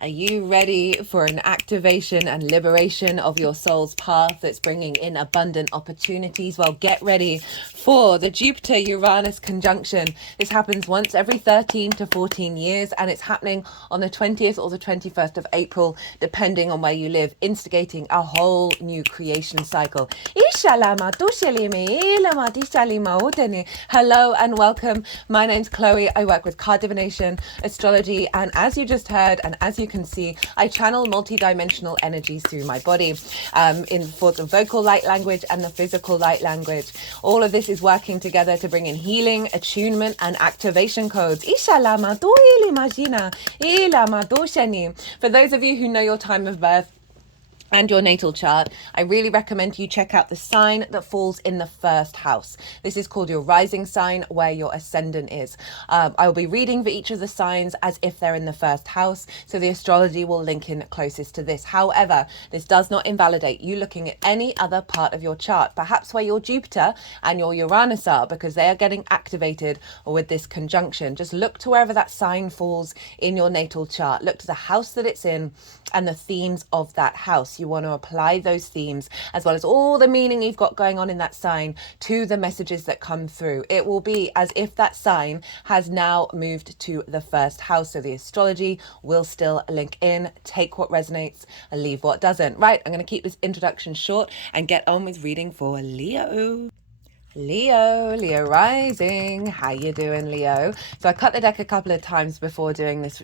Are you ready for an activation and liberation of your soul's path that's bringing in abundant opportunities? Well, get ready for the Jupiter-Uranus conjunction. This happens once every 13 to 14 years, and it's happening on the 20th or the 21st of April, depending on where you live, instigating a whole new creation cycle. Hello and welcome. My name's Chloe. I work with card divination, astrology, and as you just heard, and as you can see, I channel multi-dimensional energies through my body for the vocal light language and the physical light language. All of this is working together to bring in healing, attunement, and activation codes. For those of you who know your time of birth and your natal chart, I really recommend you check out the sign that falls in the first house. This is called your rising sign, where your ascendant is. I will be reading for each of the signs as if they're in the first house, so the astrology will link in closest to this. However, this does not invalidate you looking at any other part of your chart, perhaps where your Jupiter and your Uranus are, because they are getting activated with this conjunction. Just look to wherever that sign falls in your natal chart. Look to the house that it's in and the themes of that house. You want to apply those themes, as well as all the meaning you've got going on in that sign, to the messages that come through. It will be as if that sign has now moved to the first house. So the astrology will still link in. Take what resonates and leave what doesn't. Right, I'm going to keep this introduction short and get on with reading for Leo. Leo rising. How you doing, Leo? So I cut the deck a couple of times before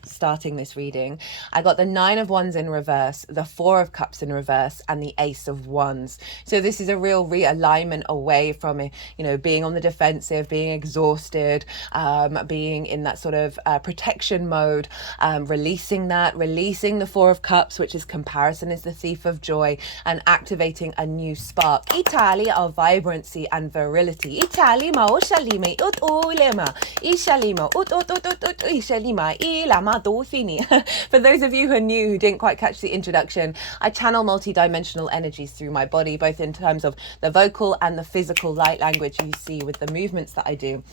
starting this reading. I got the 9 of Wands in reverse, the 4 of Cups in reverse, and the Ace of Wands. So this is a real realignment away from, being on the defensive, being exhausted, being in that sort of protection mode, releasing the 4 of Cups, which is comparison, is the thief of joy, and activating a new spark. Italy of vibrancy and virility. For those of you who are new, who didn't quite catch the introduction, I channel multi-dimensional energies through my body, both in terms of the vocal and the physical light language you see with the movements that I do.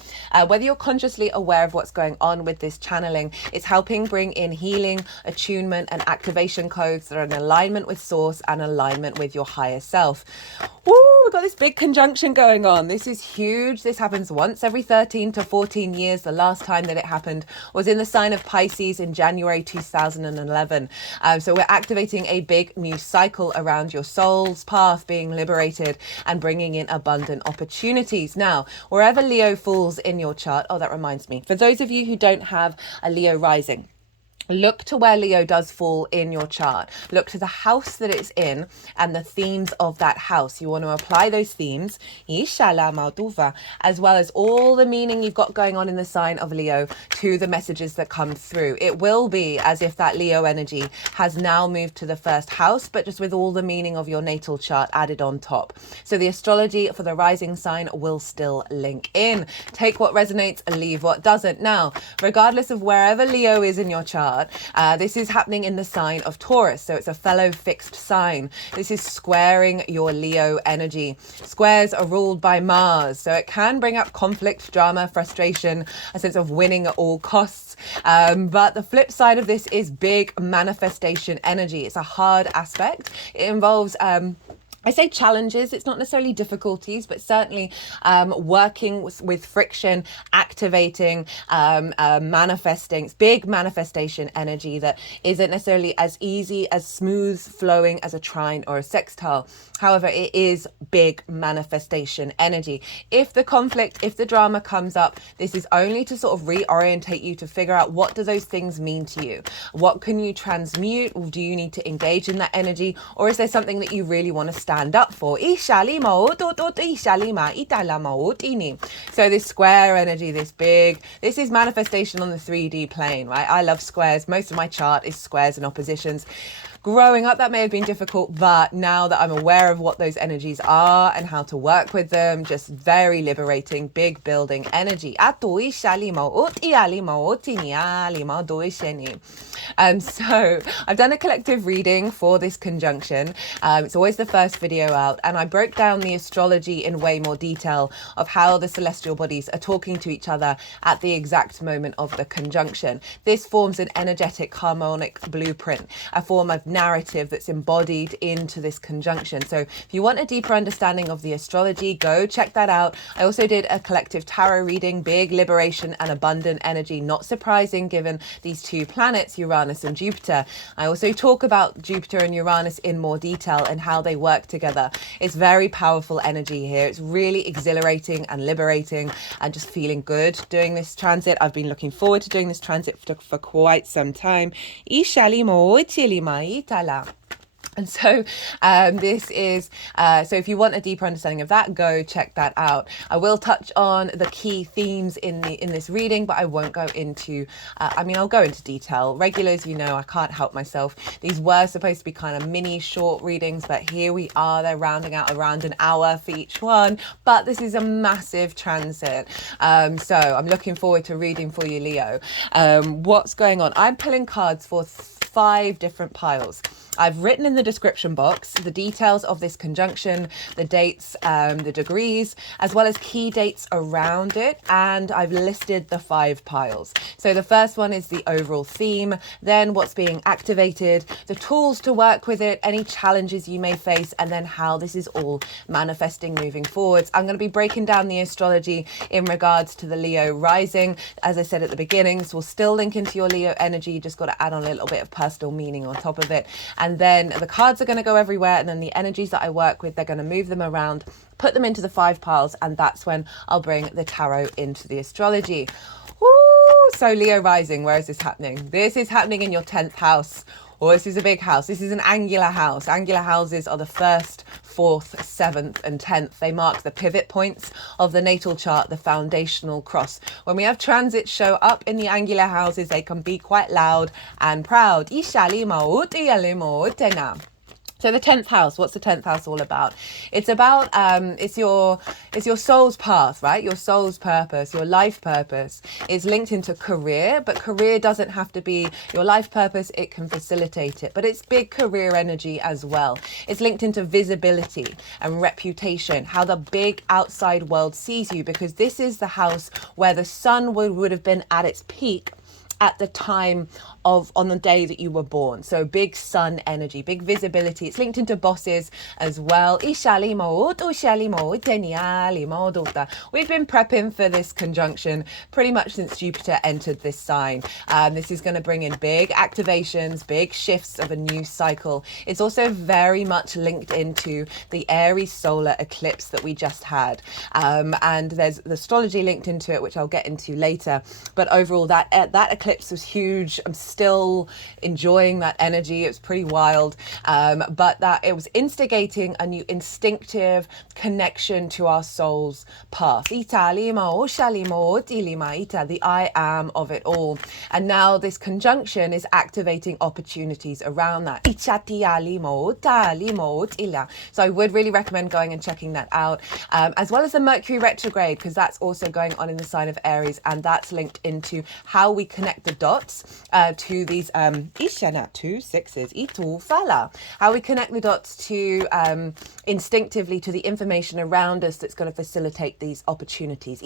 Whether you're consciously aware of what's going on with this channeling, it's helping bring in healing, attunement, and activation codes that are in alignment with source and alignment with your higher self. Woo, we've got this big conjunction going on. This is huge. This happens once every 13 to 14 years. The last time that it happened was in the sign of Pisces in January 2011. So we're activating a big new cycle around your soul's path being liberated and bringing in abundant opportunities. Now, wherever Leo falls in your chart, that reminds me, for those of you who don't have a Leo rising, look to where Leo does fall in your chart. Look to the house that it's in and the themes of that house. You want to apply those themes, as well as all the meaning you've got going on in the sign of Leo, to the messages that come through. It will be as if that Leo energy has now moved to the first house, but just with all the meaning of your natal chart added on top. So the astrology for the rising sign will still link in. Take what resonates and leave what doesn't. Now, regardless of wherever Leo is in your chart, this is happening in the sign of Taurus, so it's a fellow fixed sign. This is squaring your Leo energy. Squares are ruled by Mars, so it can bring up conflict, drama, frustration, a sense of winning at all costs. But the flip side of this is big manifestation energy. It's a hard aspect. It involves I say challenges, it's not necessarily difficulties, but certainly working with friction, activating, manifesting. It's big manifestation energy that isn't necessarily as easy, as smooth flowing as a trine or a sextile. However, it is big manifestation energy. If the conflict, if the drama comes up, this is only to sort of reorientate you to figure out, what do those things mean to you? What can you transmute? Do you need to engage in that energy? Or is there something that you really want to stand up for? So this square energy, this is manifestation on the 3D plane, right? I love squares. Most of my chart is squares and oppositions. growing up that may have been difficult, but now that I'm aware of what those energies are and how to work with them, just very liberating, big building energy. So I've done a collective reading for this conjunction. It's always the first video out, and I broke down the astrology in way more detail of how the celestial bodies are talking to each other at the exact moment of the conjunction. This forms an energetic harmonic blueprint, a form of narrative that's embodied into this conjunction. So if you want a deeper understanding of the astrology, go check that out. I also did a collective tarot reading, big liberation and abundant energy, not surprising given these two planets, Uranus and Jupiter. I also talk about Jupiter and Uranus in more detail and how they work together. It's very powerful energy here. It's really exhilarating and liberating and just feeling good doing this transit. I've been looking forward to doing this transit for quite some time. And so this is, so if you want a deeper understanding of that, go check that out. I will touch on the key themes in this reading, but I won't go into, I'll go into detail. Regulars, you know, I can't help myself. These were supposed to be kind of mini short readings, but here we are. They're rounding out around an hour for each one, but this is a massive transit. So I'm looking forward to reading for you, Leo. What's going on? I'm pulling cards for 5 different piles. I've written in the description box the details of this conjunction, the dates, the degrees, as well as key dates around it, and I've listed the 5 piles. So the first one is the overall theme, then what's being activated, the tools to work with it, any challenges you may face, and then how this is all manifesting moving forwards. I'm going to be breaking down the astrology in regards to the Leo rising. As I said at the beginning, this will still link into your Leo energy. You just got to add on a little bit of personal meaning on top of it. And then the cards are going to go everywhere, and then the energies that I work with, they're going to move them around, put them into the 5 piles, and that's when I'll bring the tarot into the astrology. Woo! So Leo rising, where is this happening? This is happening in your 10th house. Well, this is a big house. This is an angular house. Angular houses are the 1st, 4th, 7th, and 10th. They mark the pivot points of the natal chart, the foundational cross. When we have transits show up in the angular houses, they can be quite loud and proud. So the 10th house, what's the 10th house all about? It's about, it's your soul's path, right? Your soul's purpose, your life purpose is linked into career, but career doesn't have to be your life purpose. It can facilitate it, but it's big career energy as well. It's linked into visibility and reputation, how the big outside world sees you, because this is the house where the sun would have been at its peak at the time on the day that you were born. So big sun energy, big visibility. It's linked into bosses as well. We've been prepping for this conjunction pretty much since Jupiter entered this sign. This is going to bring in big activations, big shifts of a new cycle. It's also very much linked into the Aries solar eclipse that we just had. And there's the astrology linked into it, which I'll get into later. But overall, that eclipse was huge. I'm still enjoying that energy. It was pretty wild, but that it was instigating a new instinctive connection to our soul's path. The I am of it all. And now this conjunction is activating opportunities around that. So I would really recommend going and checking that out, as well as the Mercury retrograde, because that's also going on in the sign of Aries, and that's linked into how we connect the dots to these two sixes, how we connect the dots to instinctively to the information around us that's going to facilitate these opportunities.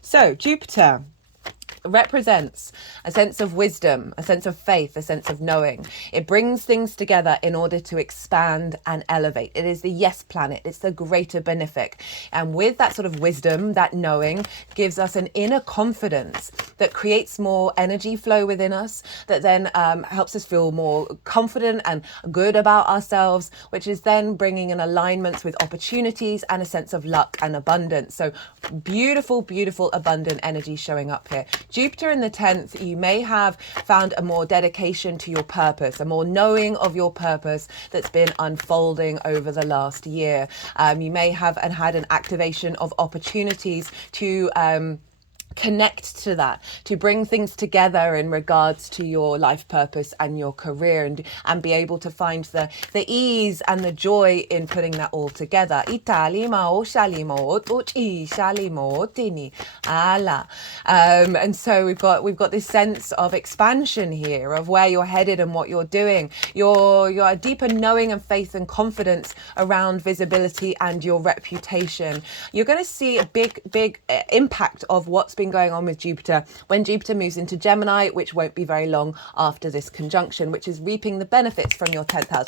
So Jupiter represents a sense of wisdom, a sense of faith, a sense of knowing. It brings things together in order to expand and elevate. It is the yes planet. It's the greater benefic. And with that sort of wisdom, that knowing gives us an inner confidence that creates more energy flow within us, that then helps us feel more confident and good about ourselves, which is then bringing in alignments with opportunities and a sense of luck and abundance. So beautiful, beautiful, abundant energy showing up here. Jupiter in the 10th, you may have found a more dedication to your purpose, a more knowing of your purpose that's been unfolding over the last year. You may have had an activation of opportunities to connect to that, to bring things together in regards to your life purpose and your career, and be able to find the ease and the joy in putting that all together. And so we've got this sense of expansion here, of where you're headed and what you're doing. Your deeper knowing and faith and confidence around visibility and your reputation. You're going to see a big impact of what's been going on with Jupiter when Jupiter moves into Gemini, which won't be very long after this conjunction, which is reaping the benefits from your 10th house.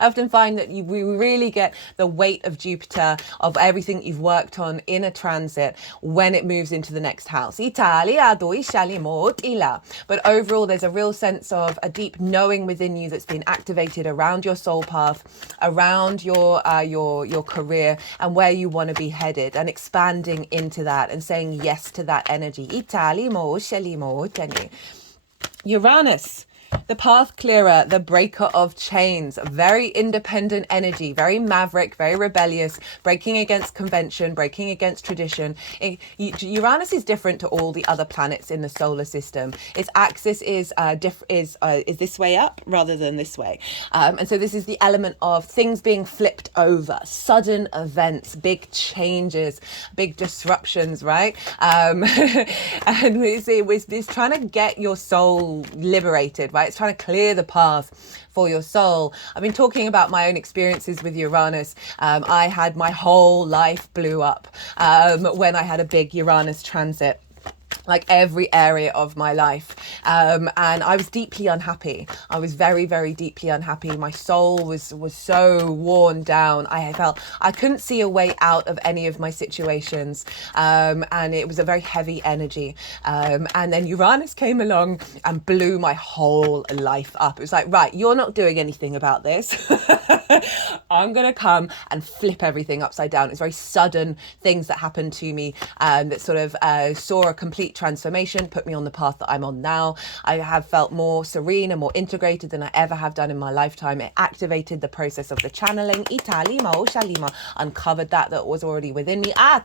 I often find that we really get the weight of Jupiter, of everything you've worked on in a transit, when it moves into the next house. But overall, there's a real sense of a deep knowing within you that's been activated around your soul path, around your career, and where you want to be headed, and expanding into that and saying yes to that energy. Uranus, the path clearer, the breaker of chains, very independent energy, very maverick, very rebellious, breaking against convention, breaking against tradition. Uranus is different to all the other planets in the solar system. Its axis is this way up rather than this way. And so this is the element of things being flipped over, sudden events, big changes, big disruptions, right? And it's trying to get your soul liberated, right? It's trying to clear the path for your soul. I've been talking about my own experiences with Uranus. I had my whole life blew up when I had a big Uranus transit. Like every area of my life. And I was deeply unhappy. I was very, very deeply unhappy. My soul was so worn down. I felt I couldn't see a way out of any of my situations. And it was a very heavy energy. And then Uranus came along and blew my whole life up. It was like, right, you're not doing anything about this. I'm going to come and flip everything upside down. It's very sudden things that happened to me that sort of saw a complete transformation, put me on the path that I'm on now. I have felt more serene and more integrated than I ever have done in my lifetime. It activated the process of the channeling, uncovered that was already within me. And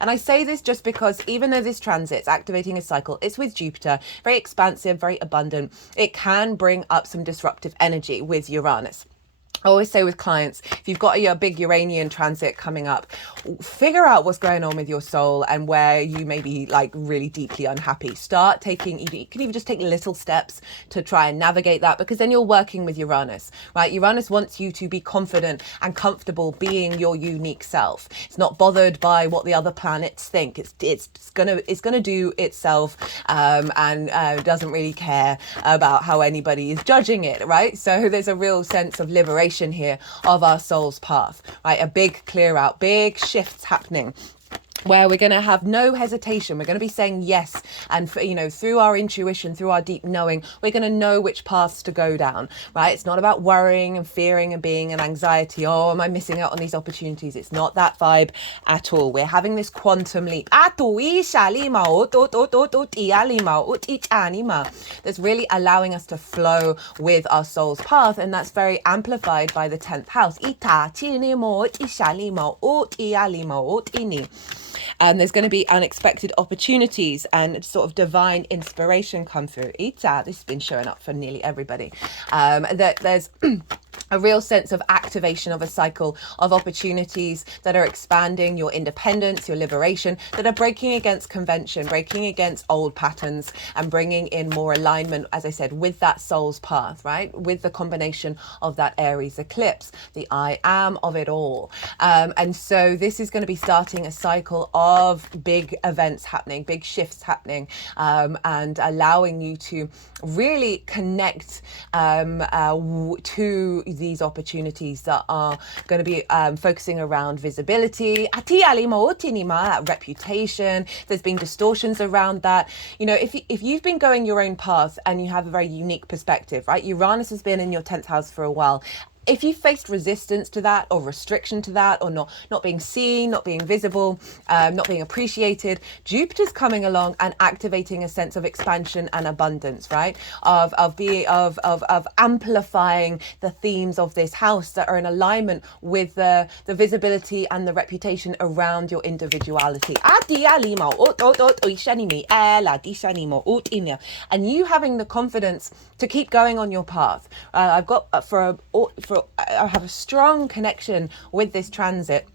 I say this just because even though this transit's activating a cycle, it's with Jupiter, very expansive, very abundant. It can bring up some disruptive energy with Uranus. I always say with clients, if you've got a big Uranian transit coming up, figure out what's going on with your soul and where you may be like really deeply unhappy. Start taking, you can even just take little steps to try and navigate that, because then you're working with Uranus, right? Uranus wants you to be confident and comfortable being your unique self. It's not bothered by what the other planets think. It's gonna do itself, and doesn't really care about how anybody is judging it, right? So there's a real sense of liberation here of our soul's path, right? A big clear out, big shifts happening, where we're going to have no hesitation. We're going to be saying yes. And, through our intuition, through our deep knowing, we're going to know which paths to go down, right? It's not about worrying and fearing and being an anxiety. Oh, am I missing out on these opportunities? It's not that vibe at all. We're having this quantum leap. That's really allowing us to flow with our soul's path. And that's very amplified by the 10th house. And there's going to be unexpected opportunities and sort of divine inspiration come through. This has been showing up for nearly everybody. That there's a real sense of activation of a cycle of opportunities that are expanding your independence, your liberation, that are breaking against convention, breaking against old patterns, and bringing in more alignment, as I said, with that soul's path, right? With the combination of that Aries eclipse, the I am of it all. And so this is going to be starting a cycle of big events happening, big shifts happening, and allowing you to really connect to these opportunities that are going to be focusing around visibility, reputation. There's been distortions around that. If you've been going your own path and you have a very unique perspective, right? Uranus has been in your 10th house for a while. if you faced resistance to that or restriction to that, or not being seen, not being visible, not being appreciated, Jupiter's coming along and activating a sense of expansion and abundance, right? Of amplifying the themes of this house that are in alignment with the visibility and the reputation around your individuality. And you having the confidence to keep going on your path. I've got I have a strong connection with this transit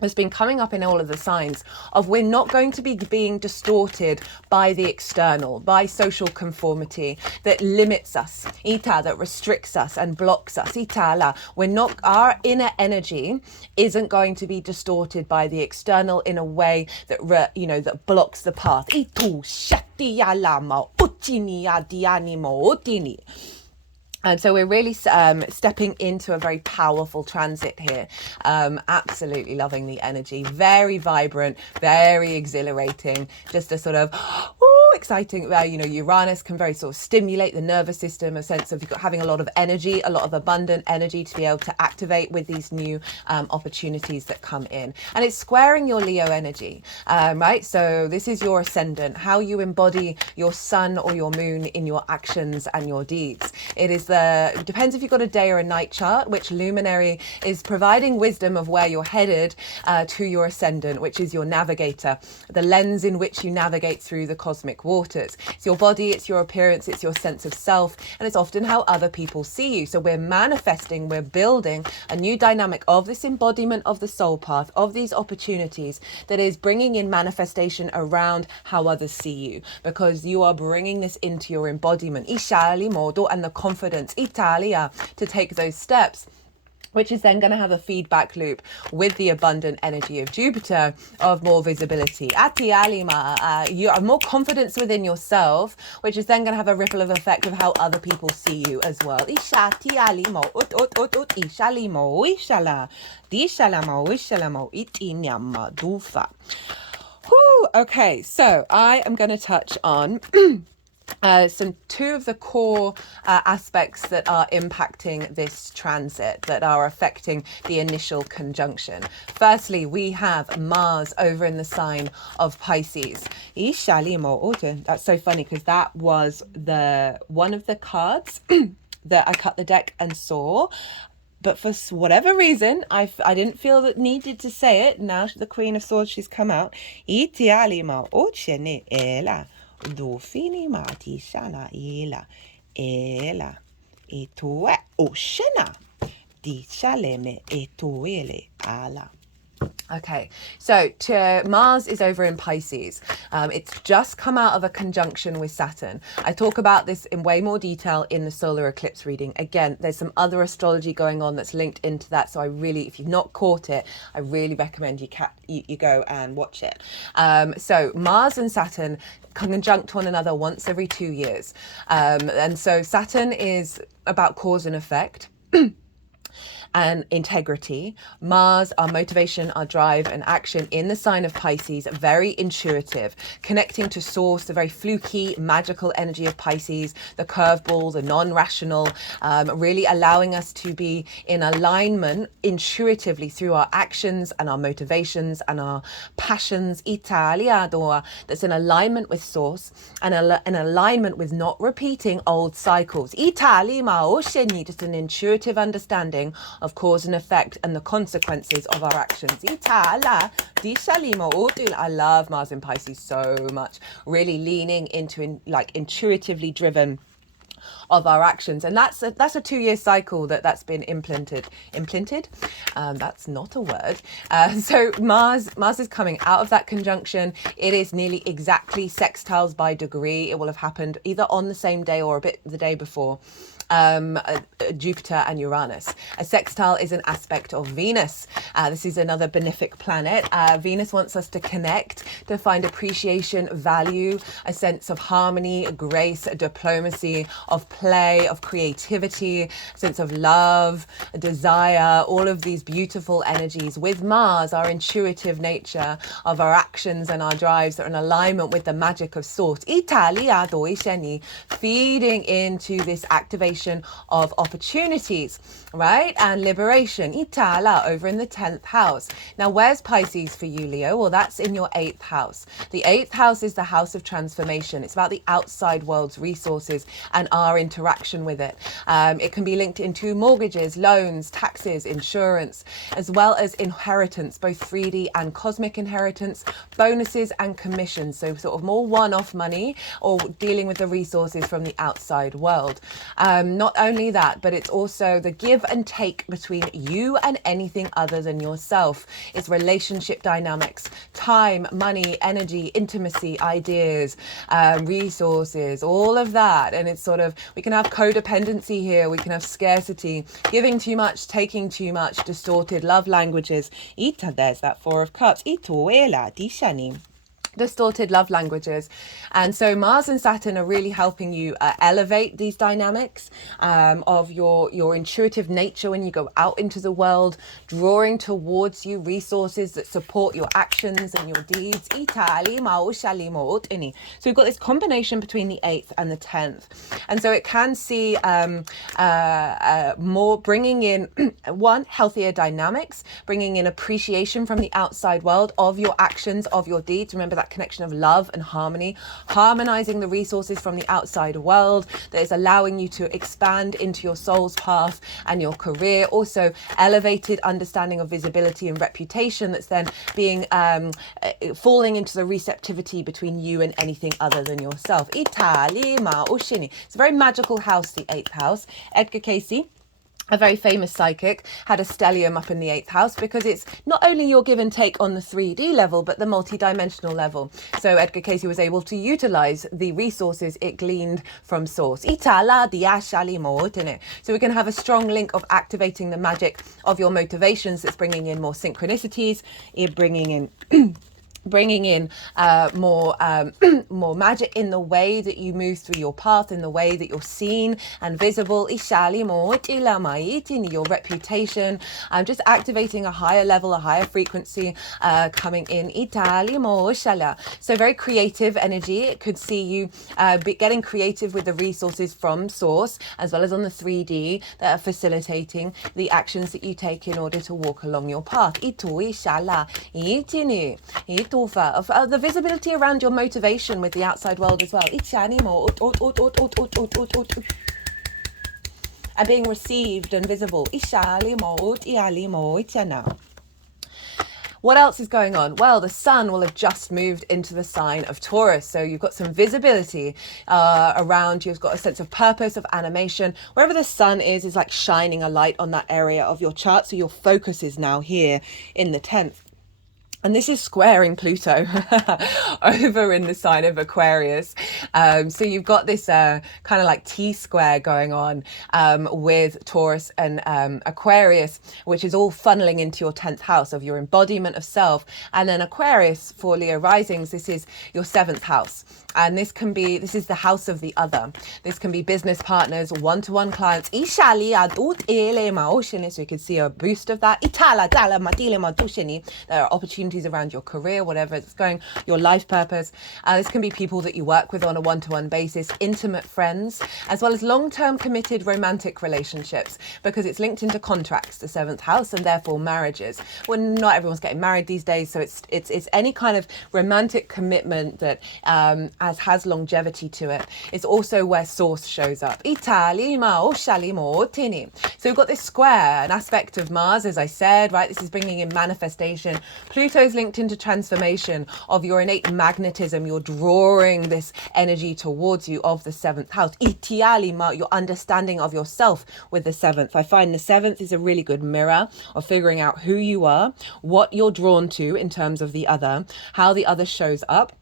that's been coming up in all of the signs of we're not going to be being distorted by the external, by social conformity that limits us, that restricts us and blocks us. We're not, our inner energy isn't going to be distorted by the external in a way that, that blocks the path. And so we're really stepping into a very powerful transit here. Absolutely loving the energy. Very vibrant, very exhilarating. Just a sort of exciting, Uranus can very sort of stimulate the nervous system, a sense of having a lot of energy, a lot of abundant energy to be able to activate with these new opportunities that come in. And it's squaring your Leo energy, right? So this is your ascendant, how you embody your sun or your moon in your actions and your deeds. It is depends if you've got a day or a night chart, which luminary is providing wisdom of where you're headed to your ascendant, which is your navigator, the lens in which you navigate through the cosmic waters. It's your body, it's your appearance, it's your sense of self, and it's often how other people see you. So we're manifesting, we're building a new dynamic of this embodiment of the soul path, of these opportunities that is bringing in manifestation around how others see you, because you are bringing this into your embodiment, and the confidence, Italia, to take those steps, which is then going to have a feedback loop with the abundant energy of Jupiter of more visibility. You have more confidence within yourself, which is then going to have a ripple of effect of how other people see you as well. Okay, so I am going to touch on two of the core aspects that are impacting this transit, that are affecting the initial conjunction. Firstly, we have Mars over in the sign of Pisces. That's so funny because that was one of the cards that I cut the deck and saw. But for whatever reason, I didn't feel that needed to say it. Now the Queen of Swords, she's come out. Dofini mati shala ela etue oshena di chaleme etuele ala. Okay, so Mars is over in Pisces. It's just come out of a conjunction with Saturn. I talk about this in way more detail in the solar eclipse reading. Again, there's some other astrology going on that's linked into that. So if you've not caught it, I really recommend you go and watch it. So Mars and Saturn conjunct one another once every 2 years. And so Saturn is about cause and effect. And integrity. Mars, our motivation, our drive and action in the sign of Pisces, very intuitive, connecting to source, the very fluky, magical energy of Pisces, the curveball, the non-rational, really allowing us to be in alignment intuitively through our actions and our motivations and our passions, that's in alignment with source and in alignment with not repeating old cycles. Just an intuitive understanding of cause and effect and the consequences of our actions. I love Mars in Pisces so much. Really leaning into intuitively driven of our actions, and that's a 2-year cycle that's been implanted. That's not a word. So Mars is coming out of that conjunction. It is nearly exactly sextiles by degree. It will have happened either on the same day or a bit the day before. Jupiter and Uranus. A sextile is an aspect of Venus. This is another benefic planet. Venus wants us to connect, to find appreciation, value, a sense of harmony, grace, diplomacy, of play, of creativity, a sense of love, desire, all of these beautiful energies. With Mars, our intuitive nature of our actions and our drives are in alignment with the magic of source. Feeding into this activation creation of opportunities, right? And liberation. Itala over in the 10th house. Now, where's Pisces for you, Leo? Well, that's in your 8th house. The 8th house is the house of transformation. It's about the outside world's resources and our interaction with it. It can be linked into mortgages, loans, taxes, insurance, as well as inheritance, both 3D and cosmic inheritance, bonuses and commissions. So sort of more one-off money or dealing with the resources from the outside world. Not only that, but it's also the give and take between you and anything other than yourself. It's relationship dynamics, time, money, energy, intimacy, ideas, resources, all of that. And it's sort of, we can have codependency here, we can have scarcity, giving too much, taking too much, distorted love languages. Ita, there's that Four of Cups. Ito, ela, dishani. Distorted love languages. And so Mars and Saturn are really helping you elevate these dynamics of your intuitive nature when you go out into the world, drawing towards you resources that support your actions and your deeds. So we've got this combination between the 8th and the 10th. And so it can see more bringing in, one, healthier dynamics, bringing in appreciation from the outside world of your actions, of your deeds. Remember that connection of love and harmony, harmonizing the resources from the outside world that is allowing you to expand into your soul's path and your career. Also elevated understanding of visibility and reputation that's then being falling into the receptivity between you and anything other than yourself. It's a very magical house, the 8th house. Edgar Cayce, a very famous psychic, had a stellium up in the 8th house because it's not only your give and take on the 3D level, but the multidimensional level. So Edgar Cayce was able to utilize the resources it gleaned from source. So we can have a strong link of activating the magic of your motivations that's bringing in more synchronicities, bringing in more magic in the way that you move through your path, in the way that you're seen and visible. Your reputation, just activating a higher level, a higher frequency coming in. So very creative energy. It could see you getting creative with the resources from source, as well as on the 3D that are facilitating the actions that you take in order to walk along your path. Of the visibility around your motivation with the outside world as well. And being received and visible. What else is going on? Well, the sun will have just moved into the sign of Taurus. So you've got some visibility around you. You've got a sense of purpose, of animation. Wherever the sun is like shining a light on that area of your chart. So your focus is now here in the 10th. And this is squaring Pluto over in the sign of Aquarius. So you've got this kind of like T-square going on with Taurus and Aquarius, which is all funneling into your 10th house of your embodiment of self. And then Aquarius for Leo risings, this is your 7th house. And this is the house of the other. This can be business partners, one-to-one clients. So you can see a boost of that. There are opportunities around your career, whatever it's going, your life purpose. This can be people that you work with on a one-to-one basis, intimate friends, as well as long-term committed romantic relationships, because it's linked into contracts, the 7th house, and therefore marriages. Well, not everyone's getting married these days, so it's any kind of romantic commitment that has longevity to it. It's also where source shows up. So we've got this square, an aspect of Mars, as I said, right? This is bringing in manifestation. Pluto's linked into transformation of your innate magnetism. You're drawing this energy towards you of the 7th house. Your understanding of yourself with the 7th. I find the 7th is a really good mirror of figuring out who you are, what you're drawn to in terms of the other, how the other shows up,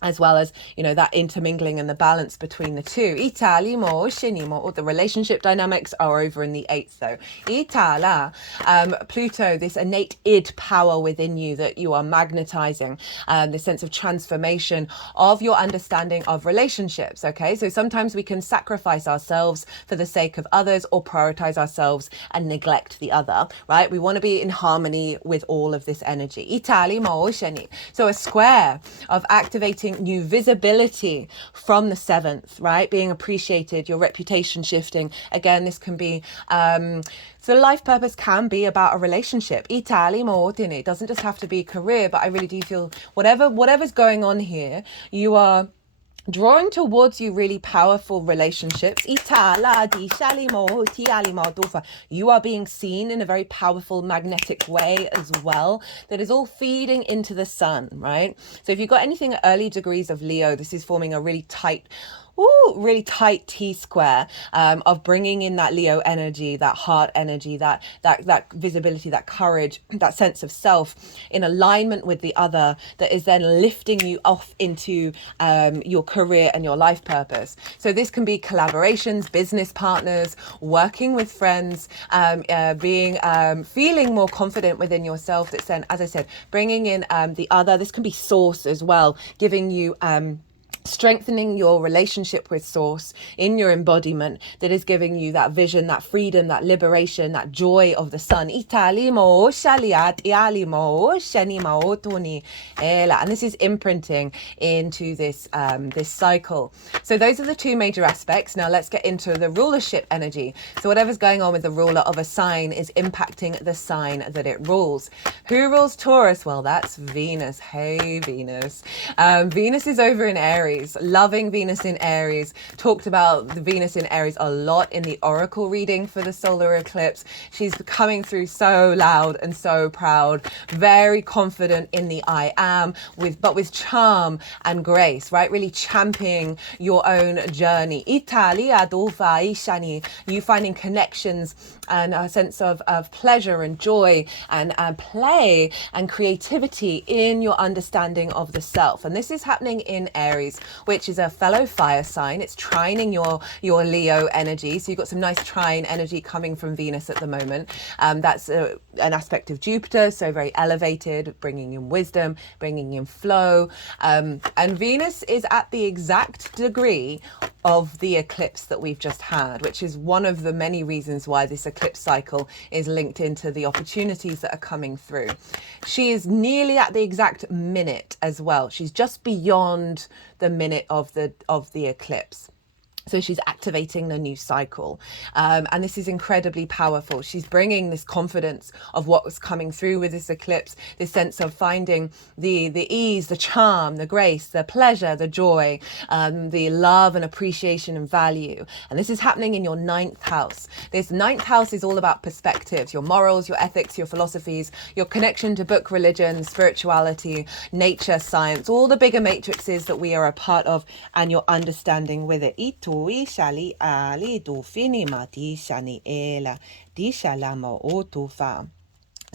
as well as, that intermingling and the balance between the two. The relationship dynamics are over in the 8th though. Pluto, this innate id power within you that you are magnetizing, the sense of transformation of your understanding of relationships, okay? So sometimes we can sacrifice ourselves for the sake of others or prioritize ourselves and neglect the other, right? We want to be in harmony with all of this energy. So a square of activating getting new visibility from the 7th, right? Being appreciated, your reputation shifting. Again, this can be, so life purpose can be about a relationship. It doesn't just have to be career, but I really do feel whatever's going on here, you are drawing towards you really powerful relationships. You are being seen in a very powerful magnetic way as well, that is all feeding into the sun, right? So if you've got anything at early degrees of Leo, this is forming a really tight T-square of bringing in that Leo energy, that heart energy, that visibility, that courage, that sense of self in alignment with the other, that is then lifting you off into your career and your life purpose. So this can be collaborations, business partners, working with friends, feeling more confident within yourself. That's then, as I said, bringing in the other. This can be source as well, giving you strengthening your relationship with source in your embodiment, that is giving you that vision, that freedom, that liberation, that joy of the sun. And this is imprinting into this this cycle. So those are the two major aspects. Now let's get into the rulership energy. So whatever's going on with the ruler of a sign is impacting the sign that it rules. Who rules Taurus? Well, that's Venus. Hey, Venus. Venus is over in Aries. Loving Venus in Aries. Talked about the Venus in Aries a lot in the oracle reading for the solar eclipse. She's coming through so loud and so proud, very confident in the I am, but with charm and grace, right? Really championing your own journey. You finding connections and a sense of pleasure and joy and play and creativity in your understanding of the self. And this is happening in Aries, which is a fellow fire sign. It's trining your Leo energy. So you've got some nice trine energy coming from Venus at the moment. That's an aspect of Jupiter, so very elevated, bringing in wisdom, bringing in flow. And Venus is at the exact degree of the eclipse that we've just had, which is one of the many reasons why this eclipse cycle is linked into the opportunities that are coming through. She is nearly at the exact minute as well. She's just beyond the minute of the eclipse. So she's activating the new cycle. And this is incredibly powerful. She's bringing this confidence of what was coming through with this eclipse, this sense of finding the ease, the charm, the grace, the pleasure, the joy, the love and appreciation and value. And this is happening in your 9th house. This 9th house is all about perspectives, your morals, your ethics, your philosophies, your connection to book, religion, spirituality, nature, science, all the bigger matrices that we are a part of, and your understanding with it. So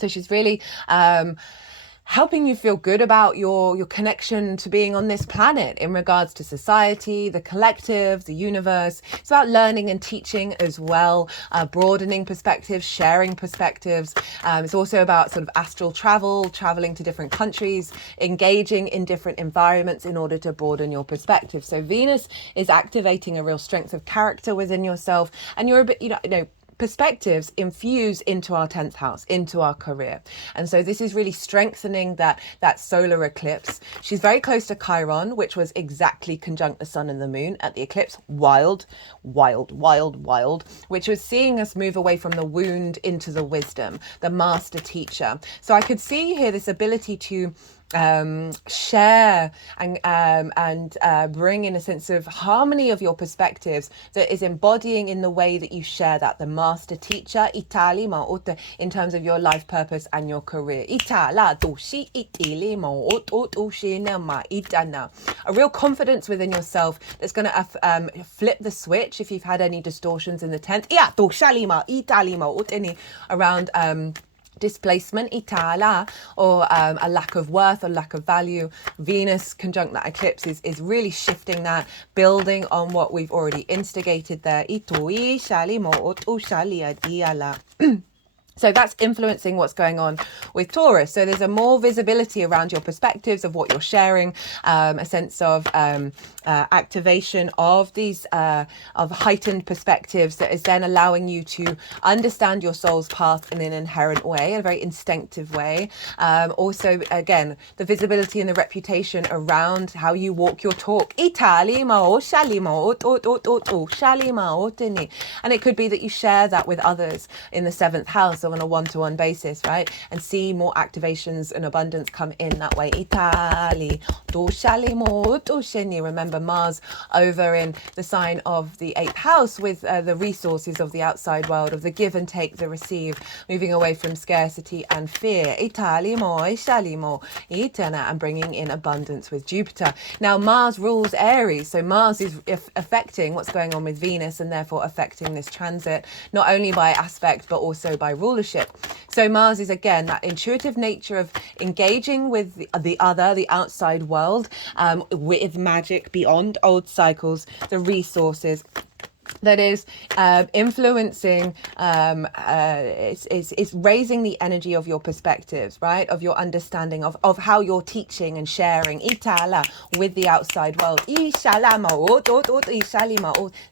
she's really helping you feel good about your connection to being on this planet in regards to society, the collective, the universe. It's about learning and teaching as well, broadening perspectives, sharing perspectives. It's also about sort of astral travel, traveling to different countries, engaging in different environments in order to broaden your perspective. So Venus is activating a real strength of character within yourself, and you're a bit, perspectives infuse into our 10th house, into our career. And so this is really strengthening that solar eclipse. She's very close to Chiron, which was exactly conjunct the sun and the moon at the eclipse. Wild, which was seeing us move away from the wound into the wisdom, the master teacher. So I could see here this ability to share and bring in a sense of harmony of your perspectives that is embodying in the way that you share that, the master teacher in terms of your life purpose and your career. A real confidence within yourself that's going to flip the switch if you've had any distortions in the 10th around displacement, or a lack of worth or lack of value. Venus conjunct that eclipse is really shifting that, building on what we've already instigated there. So that's influencing what's going on with Taurus. So there's a more visibility around your perspectives of what you're sharing, a sense of activation of these of heightened perspectives that is then allowing you to understand your soul's path in an inherent way, a very instinctive way. Also, again, the visibility and the reputation around how you walk your talk. And it could be that you share that with others in the 7th house on a one-to-one basis, right? And see more activations and abundance come in that way. Remember Mars over in the sign of the 8th house with the resources of the outside world, of the give and take, the receive, moving away from scarcity and fear. And bringing in abundance with Jupiter. Now Mars rules Aries, so Mars is affecting what's going on with Venus and therefore affecting this transit, not only by aspect but also by rulership. So Mars is again that intuitive nature of engaging with the other, the outside world, with magic beyond old cycles, the resources that is influencing, it's raising the energy of your perspectives, right? Of your understanding of how you're teaching and sharing with the outside world. It's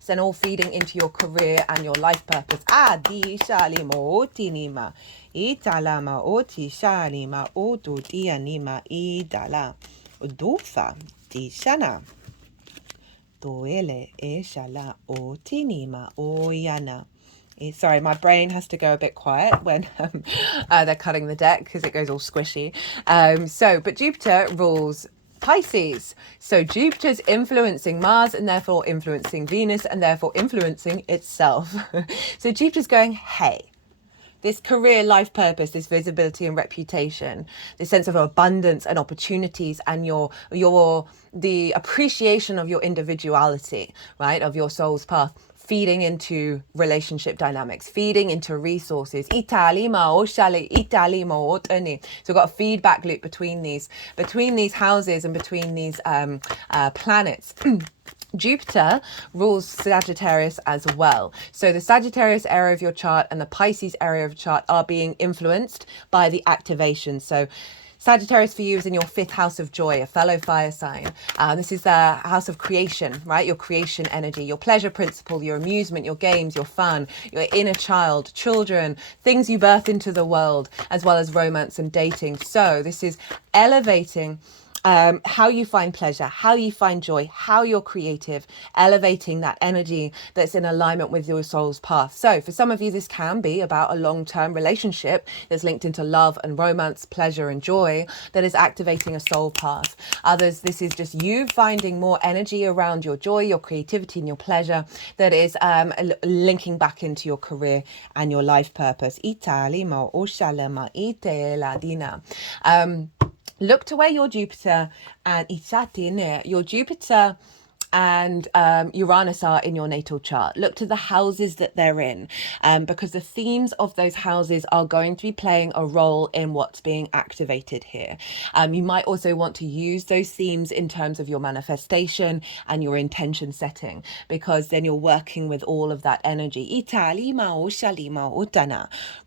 then all feeding into your career and your life purpose. Sorry, my brain has to go a bit quiet when they're cutting the deck because it goes all squishy. But Jupiter rules Pisces. So Jupiter's influencing Mars and therefore influencing Venus and therefore influencing itself. So Jupiter's going, hey, this career, life purpose, this visibility and reputation, this sense of abundance and opportunities, and the appreciation of your individuality, right, of your soul's path, feeding into relationship dynamics, feeding into resources. So we've got a feedback loop between these houses and between these planets. Jupiter rules Sagittarius as well. So the Sagittarius area of your chart and the Pisces area of your chart are being influenced by the activation. So Sagittarius for you is in your 5th house of joy, a fellow fire sign. This is the house of creation, right? Your creation energy, your pleasure principle, your amusement, your games, your fun, your inner child, children, things you birth into the world, as well as romance and dating. So this is elevating how you find pleasure, how you find joy, how you're creative, elevating that energy that's in alignment with your soul's path. So for some of you, this can be about a long-term relationship that's linked into love and romance, pleasure and joy, that is activating a soul path. Others, this is just you finding more energy around your joy, your creativity and your pleasure that is linking back into your career and your life purpose. Look to where your Jupiter and Uranus are in your natal chart. Look to the houses that they're in, because the themes of those houses are going to be playing a role in what's being activated here. You might also want to use those themes in terms of your manifestation and your intention setting, because then you're working with all of that energy.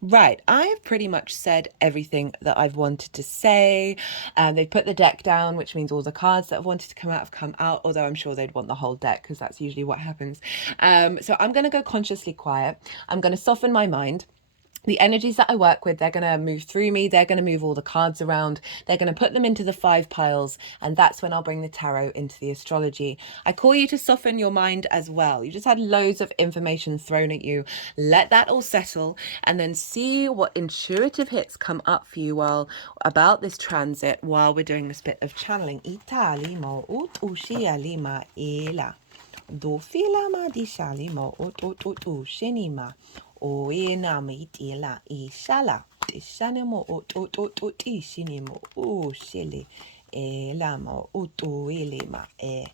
Right, I have pretty much said everything that I've wanted to say. They've put the deck down, which means all the cards that I've wanted to come out have come out, although I'm sure they'd want the whole deck because that's usually what happens. So I'm going to go consciously quiet. I'm going to soften my mind. The energies that I work with, they're going to move through me. They're going to move all the cards around. They're going to put them into the 5 piles. And that's when I'll bring the tarot into the astrology. I call you to soften your mind as well. You just had loads of information thrown at you. Let that all settle and then see what intuitive hits come up for you about this transit while we're doing this bit of channeling. O e na mi ti la I shala tishane mo o tishini mo o shele e la mo o to ele ma e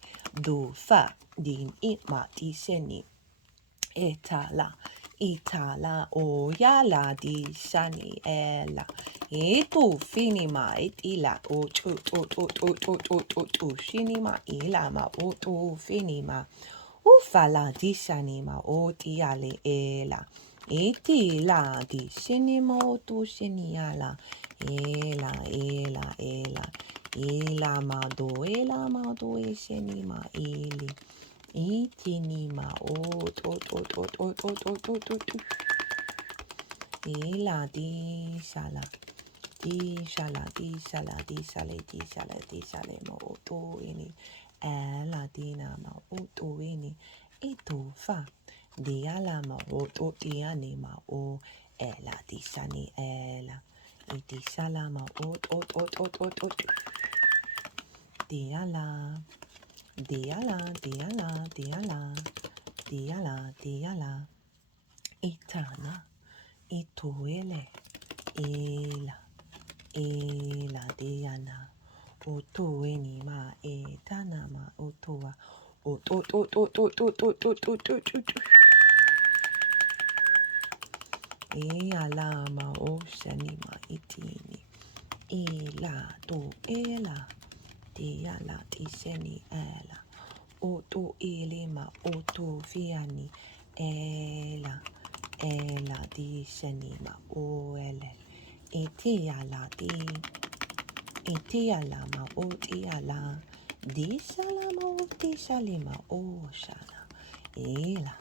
do fa din I ma tisheni itala o ya la di shani ela e tu fini ma itila o shini ma ila ma o tu fini ma ufala di shani ma o tiale ela iti la di shini mo to shini ala ela ela ela ela ma do e shini ma ili iti ni ma o ela di shala di shala di shala di shale di shale di shale ma o to ini ela di na ma o to ini ito fa di ala ma o to di anima o ela di shani ela iti shala ma o di ala di ala di ala di ala di ala di ala itana ituele ela ela diana oto eni ma etana ma otoa e alama o shani ma itini ela to ela di ala di shani ela oto ele ma oto fiani ela ela di shani ma o ele iti ala ma o ti ala di shala ma o ti shalima o shala ela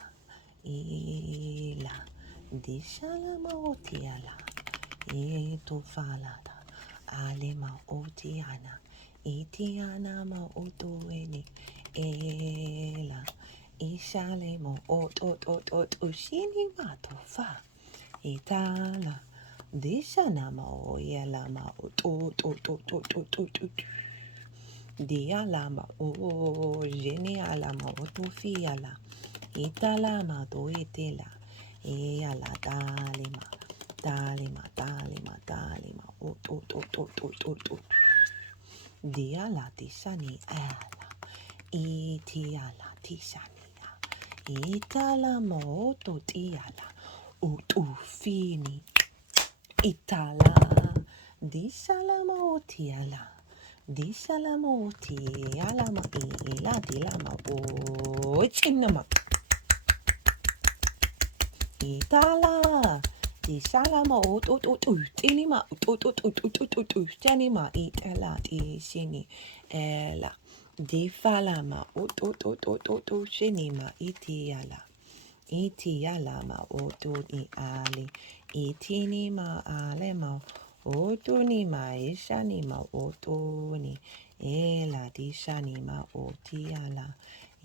ela di shala ma o ti ala e to falada ale ma o ti ana iti ana ma o to eni ela ishale mo o shini ma to fa itala dishana ma o yela ma o to di alama o jeni alama o to fi ala itala ma to itela e ala dalima o to di ala tishani ala iti ala tishani itala ma o to ti ala o to fini itala di salama o ti ala di salama o ti alama ila di lama o chinama itala di salama o to tinima to janima itala di shini ela di falama o to shinima iti ala ma o to ni ali itini ma ale ma o to ni ma ishani ma o to ni ela di shani ma o ti ala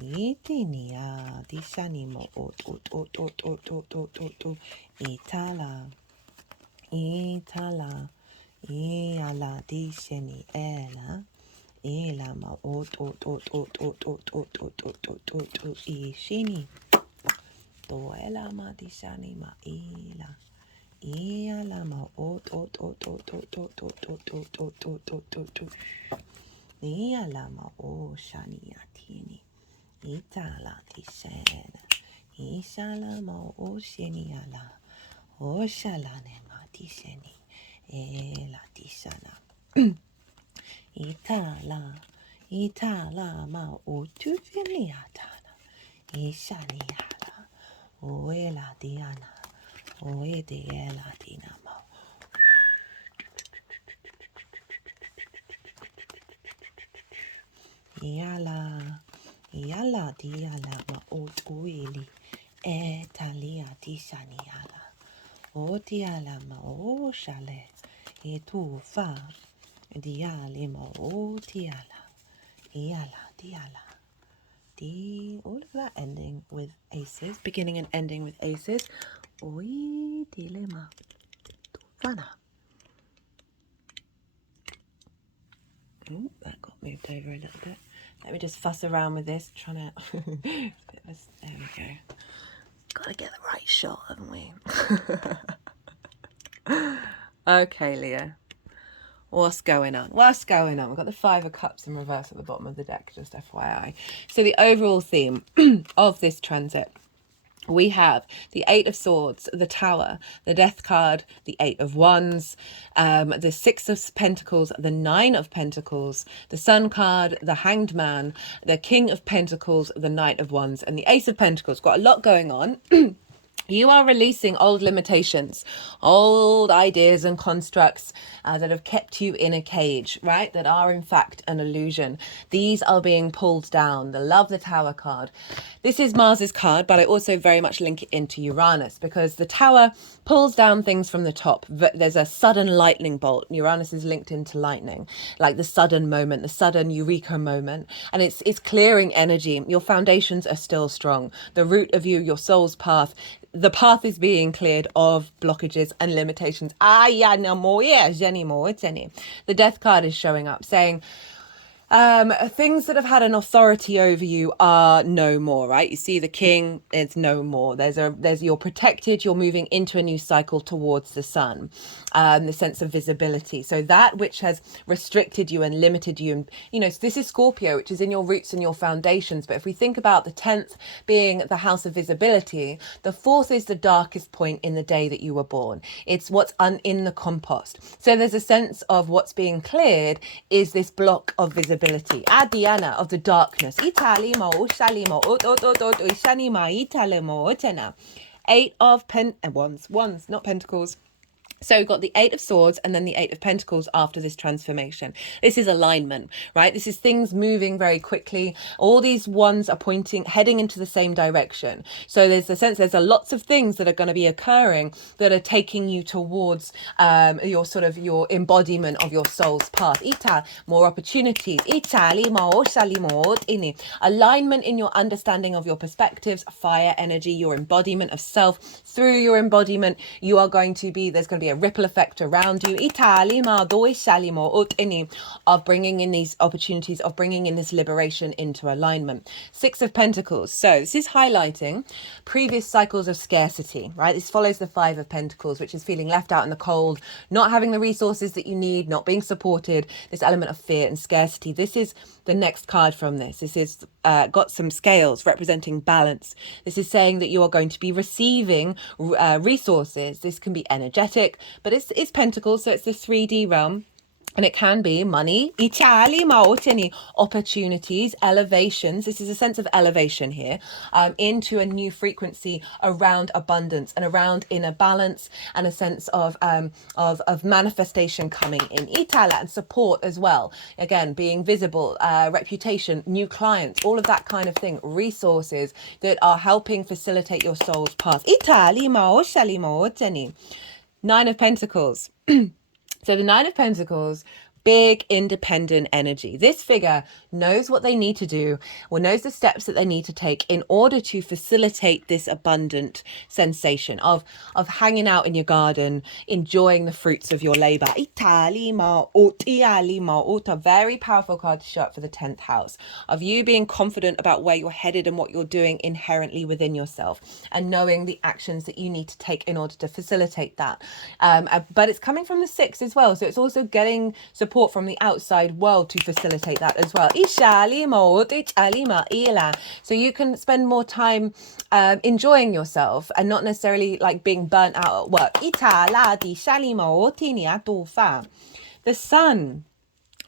itini a di shani ma o to itala e ala di shani ela ma o to ishini to ela ma di shani ma ela ela ma o to ela ma o shani atini itala di shana ishala ma o shani ala o shala ne ma di shani ela di shana itala ma o tu fini atana ishani ala o ela diana o ede ela dinamo yala diala ma o tuili e talia disani ala o diala ma o shale e tu fa diale ma o diala diala all of that ending with aces, beginning and ending with aces. Oi dilemma. Fana. Oh, that got moved over a little bit. Let me just fuss around with this, trying to. There we go. Gotta get the right shot, haven't we? Okay, Leo. What's going on? We've got the Five of Cups in reverse at the bottom of the deck, just FYI. So the overall theme of this transit, we have the Eight of Swords, the Tower, the Death card, the Eight of Wands, the Six of Pentacles, the Nine of Pentacles, the Sun card, the Hanged Man, the King of Pentacles, the Knight of Wands, and the Ace of Pentacles. Got a lot going on. You are releasing old limitations, old ideas and constructs that have kept you in a cage, right? That are in fact an illusion. These are being pulled down. The Love the Tower card. This is Mars's card, but I also very much link it into Uranus because the Tower pulls down things from the top. There's a sudden lightning bolt. Uranus is linked into lightning, like the sudden moment, the sudden eureka moment. And it's clearing energy. Your foundations are still strong. The root of you, your soul's path, the path is being cleared of blockages and limitations. No more, yeah, Jenny more, Jenny. The Death card is showing up saying, things that have had an authority over you are no more, right? You see the king, it's no more. You're protected, you're moving into a new cycle towards the sun. The sense of visibility. So that which has restricted you and limited you, and this is Scorpio, which is in your roots and your foundations. But if we think about the 10th being the house of visibility, the 4th is the darkest point in the day that you were born. It's what's in the compost. So there's a sense of what's being cleared is this block of visibility. Diana of the darkness. 8 of wands, not pentacles. So we've got the 8 of Swords and then the 8 of Pentacles after this transformation. This is alignment, right? This is things moving very quickly. All these wands are heading into the same direction. So there's a sense, there's lots of things that are going to be occurring that are taking you towards your embodiment of your soul's path. More opportunities. Alignment in your understanding of your perspectives, fire energy, your embodiment of self. Through your embodiment, there's going to be a ripple effect around you of bringing in these opportunities, of bringing in this liberation into alignment. 6 of Pentacles. So this is highlighting previous cycles of scarcity, right? This follows the 5 of Pentacles, which is feeling left out in the cold, not having the resources that you need, not being supported, this element of fear and scarcity. This is the next card from this. This is got some scales representing balance. This is saying that you are going to be receiving resources. This can be energetic, but it's Pentacles, so it's the 3D realm. And it can be money, opportunities, elevations. This is a sense of elevation here, into a new frequency around abundance and around inner balance, and a sense of manifestation coming in. And support as well. Again, being visible, reputation, new clients, all of that kind of thing. Resources that are helping facilitate your soul's path. 9 of Pentacles. So the 9 of Pentacles, big independent energy. This figure knows what they need to do, or knows the steps that they need to take in order to facilitate this abundant sensation of hanging out in your garden, enjoying the fruits of your labor. A very powerful card to show up for the 10th house, of you being confident about where you're headed and what you're doing inherently within yourself, and knowing the actions that you need to take in order to facilitate that. But it's coming from the 6 as well, so it's also getting support from the outside world to facilitate that as well. So you can spend more time enjoying yourself and not necessarily like being burnt out at work. The sun,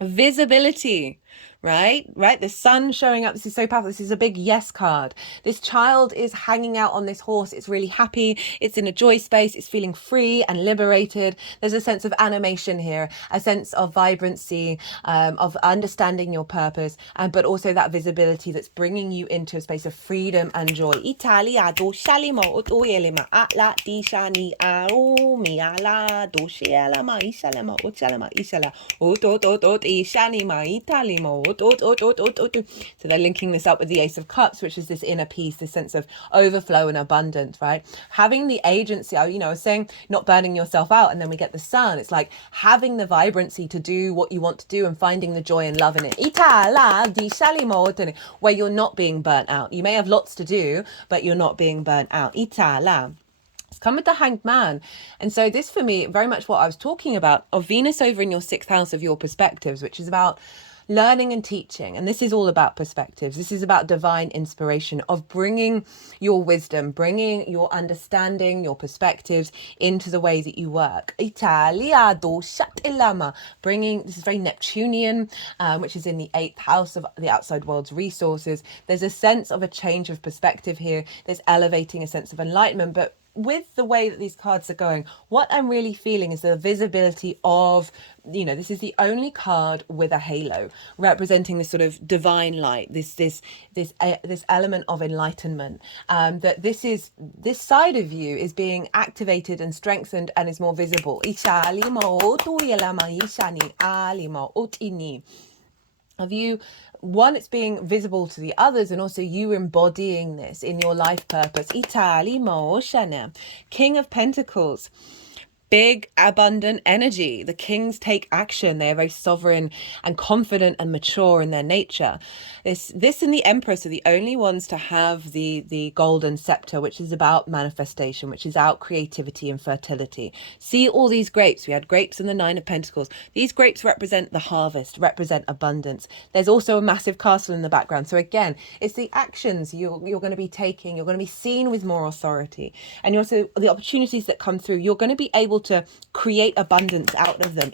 visibility. Right? The sun showing up. This is so powerful. This is a big yes card. This child is hanging out on this horse. It's really happy. It's in a joy space. It's feeling free and liberated. There's a sense of animation here, a sense of vibrancy, of understanding your purpose, but also that visibility that's bringing you into a space of freedom and joy. So they're linking this up with the Ace of Cups, which is this inner peace, this sense of overflow and abundance, right? Having the agency, I was saying not burning yourself out, and then we get the sun. It's like having the vibrancy to do what you want to do and finding the joy and love in it. Where you're not being burnt out. You may have lots to do, but you're not being burnt out. It's come with the Hanged Man. And so this for me, very much what I was talking about, of Venus over in your 6th house of your perspectives, which is about learning and teaching. And this is all about perspectives. This is about divine inspiration of bringing your wisdom, bringing your understanding, your perspectives into the way that you work. Bringing, this is very Neptunian, which is in the 8th house of the outside world's resources. There's a sense of a change of perspective here. There's elevating a sense of enlightenment, but with the way that these cards are going, what I'm really feeling is the visibility of, this is the only card with a halo representing this sort of divine light, this element of enlightenment, that this side of you is being activated and strengthened and is more visible. Of you, one, it's being visible to the others, and also you embodying this in your life purpose. King of Pentacles. Big, abundant energy. The kings take action. They are very sovereign and confident and mature in their nature. This and the Empress are the only ones to have the golden scepter, which is about manifestation, which is about creativity and fertility. See all these grapes. We had grapes in the 9 of Pentacles. These grapes represent the harvest, represent abundance. There's also a massive castle in the background. So again, it's the actions you're going to be taking. You're going to be seen with more authority. And also the opportunities that come through. You're going to be able to create abundance out of them.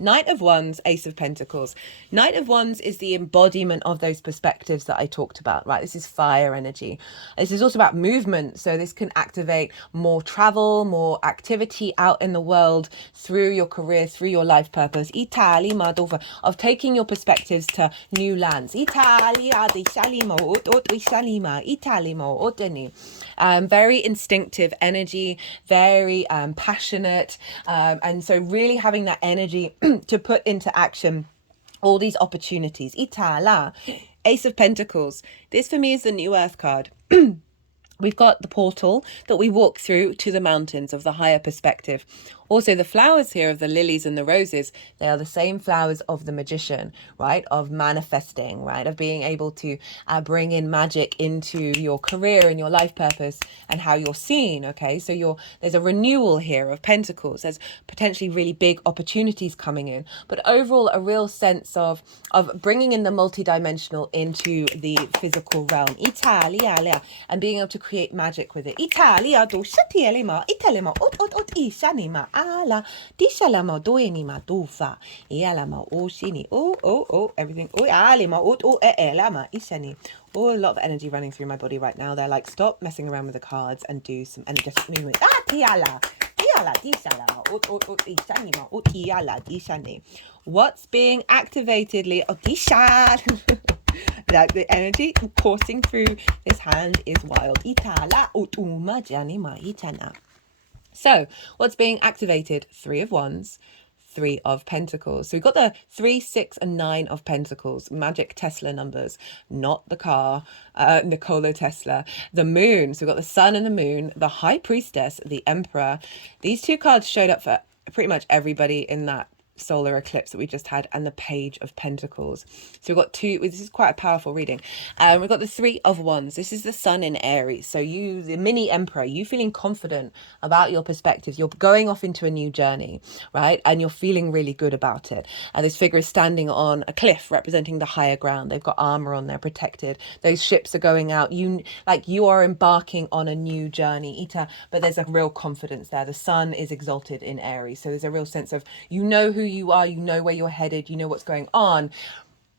Knight of Wands, Ace of Pentacles. Knight of Wands is the embodiment of those perspectives that I talked about, right? This is fire energy. This is also about movement. So this can activate more travel, more activity out in the world through your career, through your life purpose. Of taking your perspectives to new lands. Very instinctive energy, very passionate. And so really having that energy to put into action all these opportunities. Ace of Pentacles. This for me is the New Earth card. We've got the portal that we walk through to the mountains of the higher perspective. Also, the flowers here of the lilies and the roses, they are the same flowers of the magician, right? Of manifesting, right? Of being able to bring in magic into your career and your life purpose and how you're seen, okay? So there's a renewal here of pentacles. There's potentially really big opportunities coming in. But overall, a real sense of bringing in the multidimensional into the physical realm. And being able to create magic with it. Ala dishalama doeni madufa yalama oshini everything alima elama ishani. A lot of energy running through my body right now. They're like, stop messing around with the cards and do some energetic movement. What's being activated, Leo? Like the energy coursing through this hand is wild. So what's being activated? 3 of Wands, 3 of Pentacles. So we've got the 3, 6, and 9 of Pentacles, magic Tesla numbers, not the car, Nikola Tesla. The moon, so we've got the sun and the moon, the high priestess, the emperor. These 2 cards showed up for pretty much everybody in that solar eclipse that we just had, and the page of pentacles. So we've got 2, this is quite a powerful reading. We've got the 3 of Wands. This is the sun in Aries. So you, the mini emperor, you feeling confident about your perspectives. You're going off into a new journey, right? And you're feeling really good about it. And this figure is standing on a cliff representing the higher ground. They've got armor on, they're protected. Those ships are going out. You are embarking on a new journey, but there's a real confidence there. The sun is exalted in Aries. So there's a real sense of, you know who you are, you know where you're headed, you know what's going on,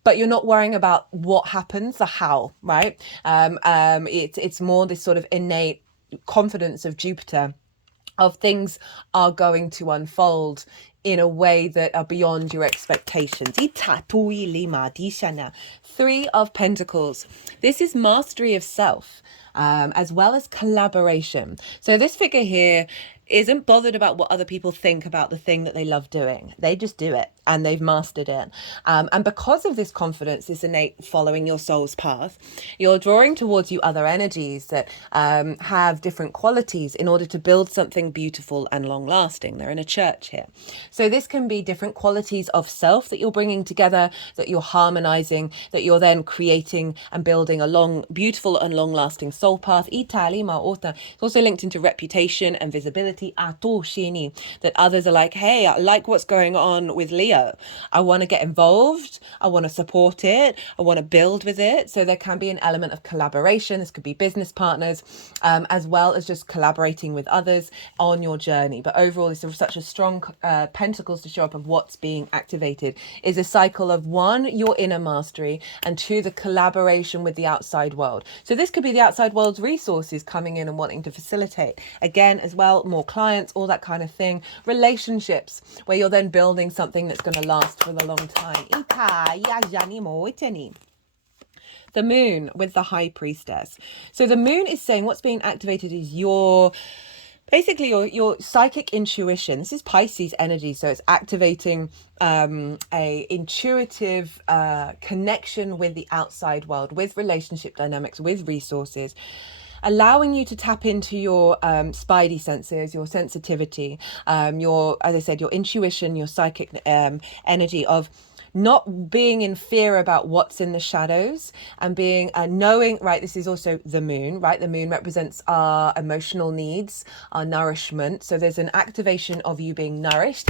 but you're not worrying about what happens, the how, right? It's more this sort of innate confidence of Jupiter, of things are going to unfold in a way that are beyond your expectations. 3 of Pentacles. This is mastery of self, as well as collaboration. So this figure here isn't bothered about what other people think about the thing that they love doing. They just do it and they've mastered it. And because of this confidence, this innate following your soul's path, you're drawing towards you other energies that have different qualities in order to build something beautiful and long lasting. They're in a church here. So this can be different qualities of self that you're bringing together, that you're harmonizing, that you're then creating and building a beautiful and long lasting soul path. It's also linked into reputation and visibility. fertility atoshini, that others are like, hey, I like what's going on with Leo. I want to get involved. I want to support it. I want to build with it. So there can be an element of collaboration. This could be business partners, as well as just collaborating with others on your journey. But overall, it's such a strong pentacles to show up of what's being activated is a cycle of one, your inner mastery, and two, the collaboration with the outside world. So this could be the outside world's resources coming in and wanting to facilitate. Again, as well, more clients, all that kind of thing. Relationships, where you're then building something that's going to last for the long time. The moon with the high priestess. So the moon is saying what's being activated is basically your psychic intuition. This is Pisces energy, so it's activating a intuitive connection with the outside world, with relationship dynamics, with resources, allowing you to tap into your spidey senses, your sensitivity, your, as I said, your intuition, your psychic energy of not being in fear about what's in the shadows, and being knowing, right, this is also the moon, right? The moon represents our emotional needs, our nourishment. So there's an activation of you being nourished.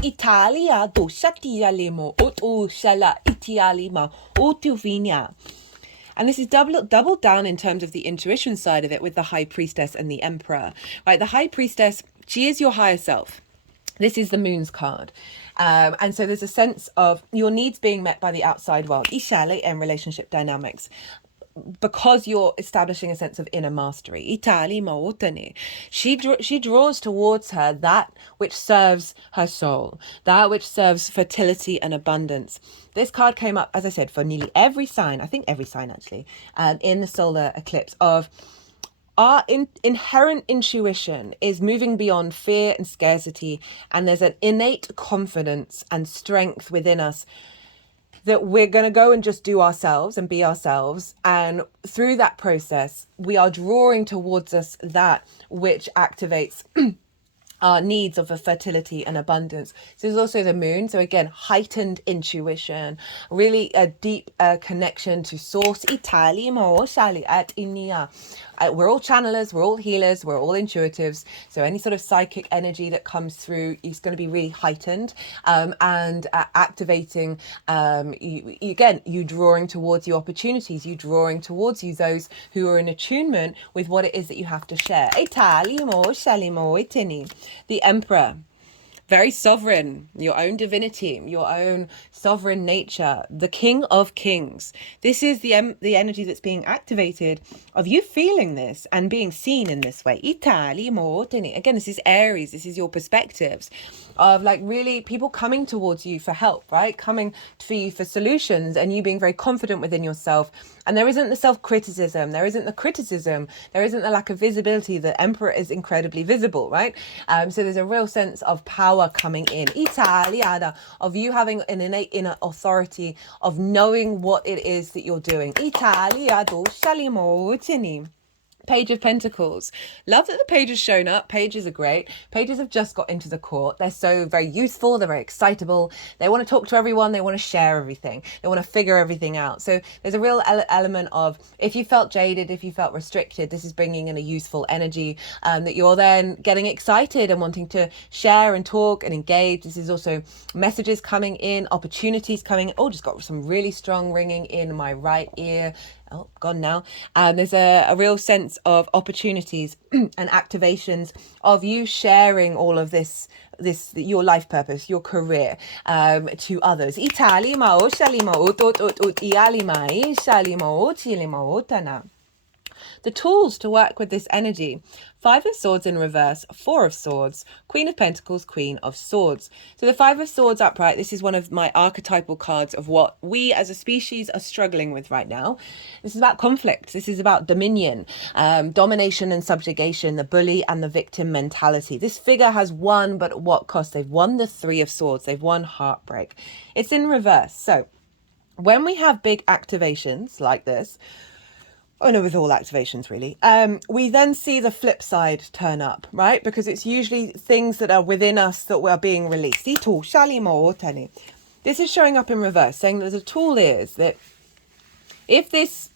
And this is double down in terms of the intuition side of it with the high priestess and the emperor, right? The high priestess, she is your higher self. This is the moon's card. And so there's a sense of your needs being met by the outside world, Ishale, and relationship dynamics, because you're establishing a sense of inner mastery. She draws towards her that which serves her soul, that which serves fertility and abundance. This card came up, as I said, for nearly every sign, I think every sign actually, in the solar eclipse, of our inherent intuition is moving beyond fear and scarcity, and there's an innate confidence and strength within us that we're going to go and just do ourselves and be ourselves. And through that process, we are drawing towards us that which activates our needs of a fertility and abundance. So there's also the moon. So again, heightened intuition, really a deep connection to source. We're all channelers, we're all healers, we're all intuitives. So any sort of psychic energy that comes through is going to be really heightened, and activating, you drawing towards you opportunities, you drawing towards you those who are in attunement with what it is that you have to share. The Emperor. Very sovereign, your own divinity, your own sovereign nature, the King of Kings. This is the energy that's being activated of you feeling this and being seen in this way. Again, this is Aries. This is your perspectives of like really people coming towards you for help, right? Coming for you for solutions, and you being very confident within yourself. And there isn't the self-criticism, there isn't the criticism, there isn't the lack of visibility. The Emperor is incredibly visible, right? So there's a real sense of power coming in. Italiada, of you having an innate inner authority of knowing what it is that you're doing. Italiado shalimotini. Page of Pentacles. Love that the page has shown up. Pages are great. Pages have just got into the court. They're so very youthful. They're very excitable. They want to talk to everyone. They want to share everything. They want to figure everything out. So there's a real element of, if you felt jaded, if you felt restricted, this is bringing in a useful energy, that you're then getting excited and wanting to share and talk and engage. This is also messages coming in, opportunities coming in. Oh, just got some really strong ringing in my right ear. Oh, gone now. There's a real sense of opportunities and activations of you sharing all of this, your life purpose, your career, to others. The tools to work with this energy: 5 of Swords in reverse, 4 of Swords, Queen of Pentacles, Queen of Swords. So the 5 of Swords upright, this is one of my archetypal cards of what we as a species are struggling with right now. This is about conflict. This is about dominion, domination and subjugation, the bully and the victim mentality. This figure has won, but at what cost? They've won the 3 of Swords. They've won heartbreak. It's in reverse. So when we have big activations like this, oh no, with all activations really, we then see the flip side turn up, right? Because it's usually things that are within us that were being released. This is showing up in reverse, saying that the tool is that this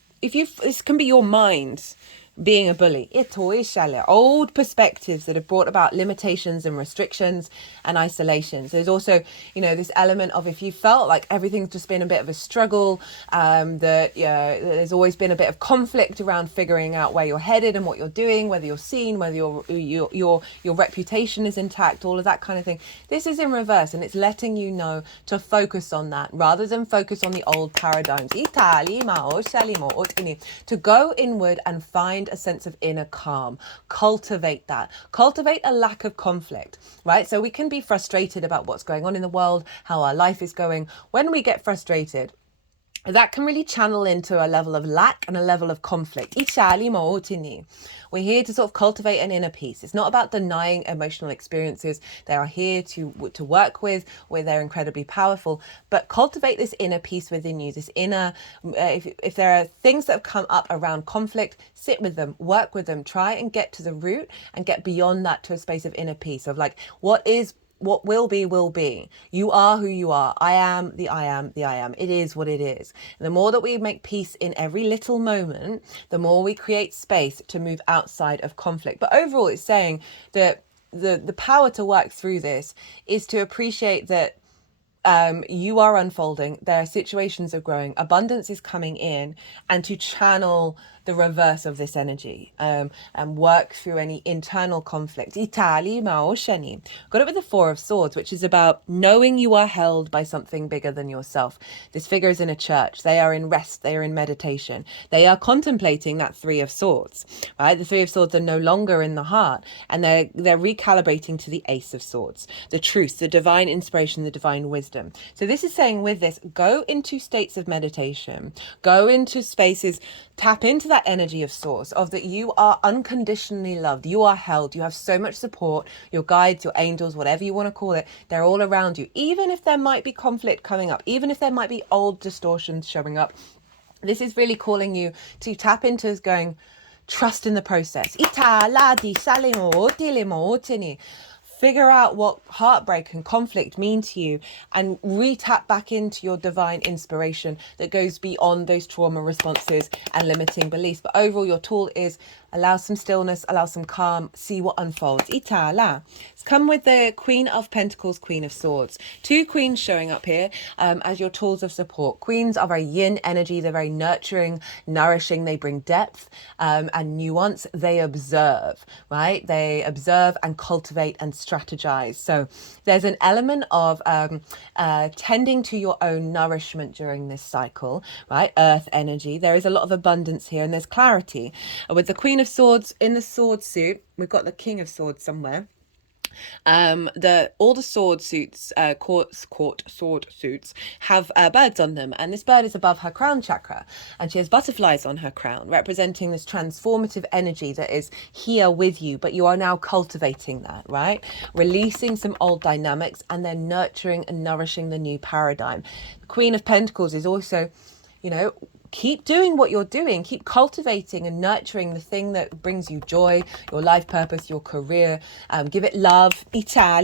can be your mind being a bully. Old perspectives that have brought about limitations and restrictions and isolations. There's also, this element of, if you felt like everything's just been a bit of a struggle, that there's always been a bit of conflict around figuring out where you're headed and what you're doing, whether you're seen, whether your reputation is intact, all of that kind of thing. This is in reverse, and it's letting you know to focus on that rather than focus on the old paradigms. To go inward and find a sense of inner calm. Cultivate that. Cultivate a lack of conflict, right? So we can be frustrated about what's going on in the world, how our life is going. When we get frustrated, that can really channel into a level of lack and a level of conflict. We're here to sort of cultivate an inner peace. It's not about denying emotional experiences. They are here to work with, where they're incredibly powerful, but cultivate this inner peace within you, this inner, if there are things that have come up around conflict, sit with them, work with them, try and get to the root and get beyond that to a space of inner peace of like, what will be, will be. You are who you are. I am the I am the I am. It is what it is. And the more that we make peace in every little moment, the more we create space to move outside of conflict. But overall, it's saying that the power to work through this is to appreciate that you are unfolding, there are situations of growing, abundance is coming in, and to channel the reverse of this energy and work through any internal conflict. Got it with the Four of Swords, which is about knowing you are held by something bigger than yourself. This figure is in a church. They are in rest. They are in meditation. They are contemplating that Three of Swords, right? The Three of Swords are no longer in the heart, and they're recalibrating to the Ace of Swords, the truth, the divine inspiration, the divine wisdom. So this is saying with this, go into states of meditation, go into spaces, tap into that energy of source, of that you are unconditionally loved, you are held, you have so much support, your guides, your angels, whatever you want to call it, they're all around you. Even if there might be conflict coming up, even if there might be old distortions showing up, this is really calling you to tap into going, trust in the process. Figure out what heartbreak and conflict mean to you and re-tap back into your divine inspiration that goes beyond those trauma responses and limiting beliefs. But overall, your tool is allow some stillness, allow some calm, see what unfolds. It's come with the Queen of Pentacles, Queen of Swords. Two queens showing up here as your tools of support. Queens are very yin energy. They're very nurturing, nourishing. They bring depth and nuance. They observe, right? They observe and cultivate and strategize. So there's an element of tending to your own nourishment during this cycle, right? Earth energy. There is a lot of abundance here and there's clarity. With the Queen of Swords in the sword suit, we've got the King of Swords somewhere. All the sword suits, court sword suits have birds on them, and this bird is above her crown chakra, and she has butterflies on her crown, representing this transformative energy that is here with you, but you are now cultivating that, right? Releasing some old dynamics and then nurturing and nourishing the new paradigm. The Queen of Pentacles is also, keep doing what you're doing, keep cultivating and nurturing the thing that brings you joy, your life purpose, your career. Give it love. Tend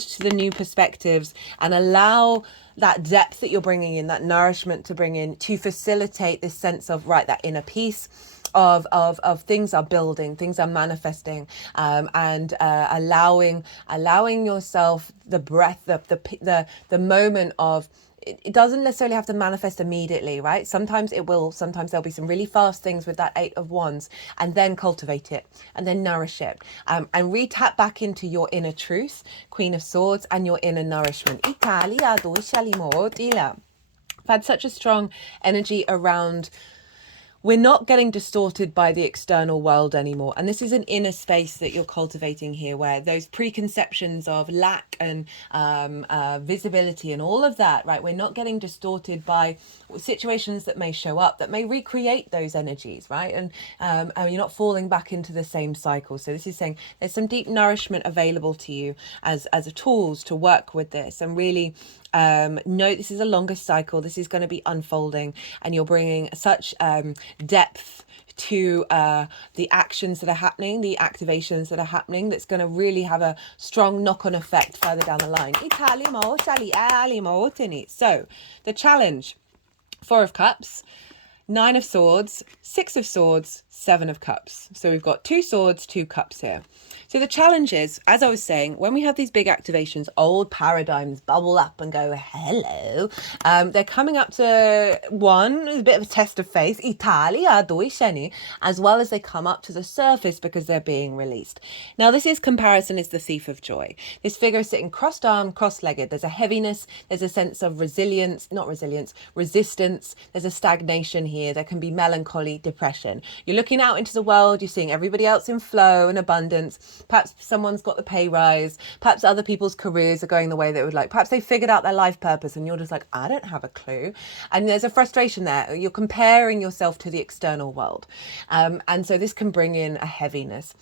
to the new perspectives and allow that depth that you're bringing in, that nourishment to bring in, to facilitate this sense of, right, that inner peace of things are building, things are manifesting, and allowing yourself the breath, the moment of, it doesn't necessarily have to manifest immediately, right? Sometimes it will. Sometimes there'll be some really fast things with that Eight of Wands, and then cultivate it and then nourish it, and re-tap back into your inner truth, Queen of Swords, and your inner nourishment. I've had such a strong energy around, we're not getting distorted by the external world anymore. And this is an inner space that you're cultivating here, where those preconceptions of lack and visibility and all of that, right? We're not getting distorted by situations that may show up, that may recreate those energies, right? And you're not falling back into the same cycle. So this is saying there's some deep nourishment available to you as a tools to work with this, and really no, this is a longer cycle. This is going to be unfolding, and you're bringing such depth to the actions that are happening, the activations that are happening, that's going to really have a strong knock-on effect further down the line. So the challenge, Four of Cups, Nine of Swords, Six of Swords, Seven of Cups. So we've got 2 swords, 2 cups here. So the challenge is, as I was saying, when we have these big activations, old paradigms bubble up and go, hello. They're coming up to one, a bit of a test of faith, Italia, due sceni, as well as they come up to the surface because they're being released. Now, this is comparison is the thief of joy. This figure is sitting crossed armed, cross-legged. There's a heaviness, there's a sense of resilience, resistance. There's a stagnation here. There can be melancholy, depression. You're looking out into the world, you're seeing everybody else in flow and abundance. Perhaps someone's got the pay rise. Perhaps other people's careers are going the way they would like. Perhaps they figured out their life purpose and you're just like, I don't have a clue. And there's a frustration there. You're comparing yourself to the external world. And so this can bring in a heaviness.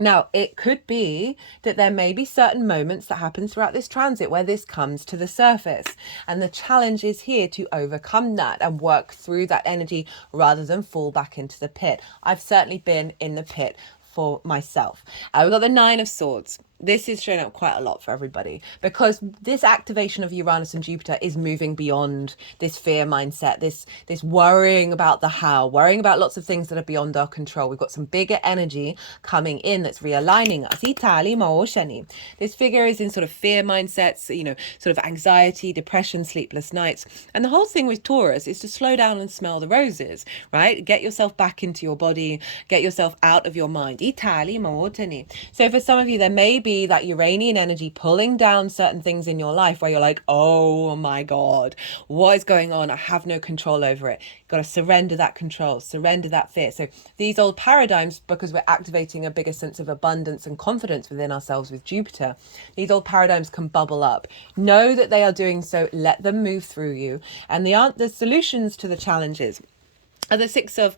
Now, it could be that there may be certain moments that happen throughout this transit where this comes to the surface. And the challenge is here to overcome that and work through that energy rather than fall back into the pit. I've certainly been in the pit for myself. We've got the Nine of Swords. This is showing up quite a lot for everybody because this activation of Uranus and Jupiter is moving beyond this fear mindset, this worrying about the how, worrying about lots of things that are beyond our control. We've got some bigger energy coming in that's realigning us. This figure is in sort of fear mindsets, you know, sort of anxiety, depression, sleepless nights. And the whole thing with Taurus is to slow down and smell the roses, right? Get yourself back into your body, get yourself out of your mind. So for some of you, there may be that Uranian energy pulling down certain things in your life where you're like, oh my God, what is going on? I have no control over it. You've got to surrender that control, surrender that fear. So these old paradigms, because we're activating a bigger sense of abundance and confidence within ourselves with Jupiter, these old paradigms can bubble up. Know that they are doing so. Let them move through you. And the solutions to the challenges are the Six of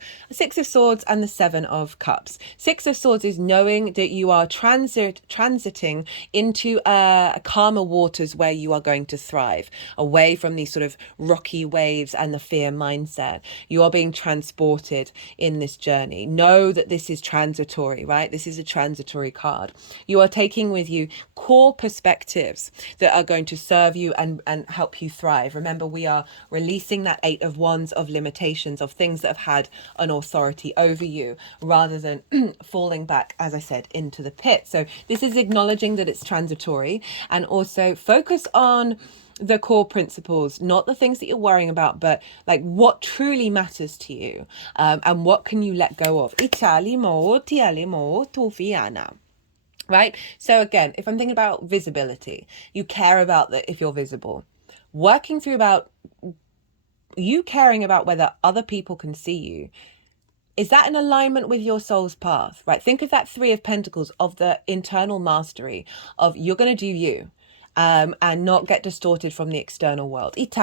Swords and the Seven of Cups. Six of Swords is knowing that you are transiting into calmer waters where you are going to thrive, away from these sort of rocky waves and the fear mindset. You are being transported in this journey. Know that this is transitory, right? This is a transitory card. You are taking with you core perspectives that are going to serve you and help you thrive. Remember, we are releasing that Eight of Wands of limitations, of things that have had an authority over you rather than falling back, as I said, into the pit. So this is acknowledging that it's transitory and also focus on the core principles, not the things that you're worrying about, but like what truly matters to you, and what can you let go of. Right? So again, if I'm thinking about visibility, you care about that if you're visible. Working through about you caring about whether other people can see you, is that in alignment with your soul's path, right? Think of that Three of Pentacles, of the internal mastery of you're going to do you, and not get distorted from the external world. Because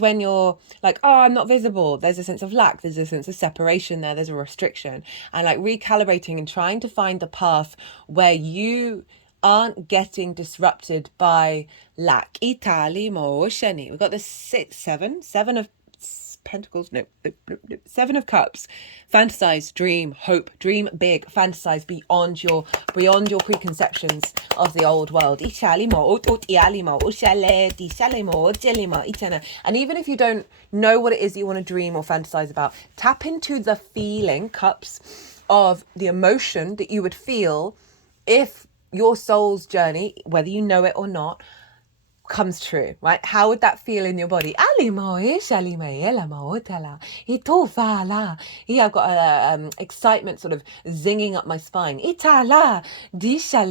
when you're like, oh, I'm not visible, there's a sense of lack, there's a sense of separation there, there's a restriction, and like recalibrating and trying to find the path where you aren't getting disrupted by lack. We've got the seven of Pentacles, Seven of Cups. Fantasize, dream, hope, dream big, fantasize beyond your preconceptions of the old world. And even if you don't know what it is you want to dream or fantasize about, tap into the feeling, cups, of the emotion that you would feel if your soul's journey, whether you know it or not, comes true, right? How would that feel in your body? I've got excitement sort of zinging up my spine. These are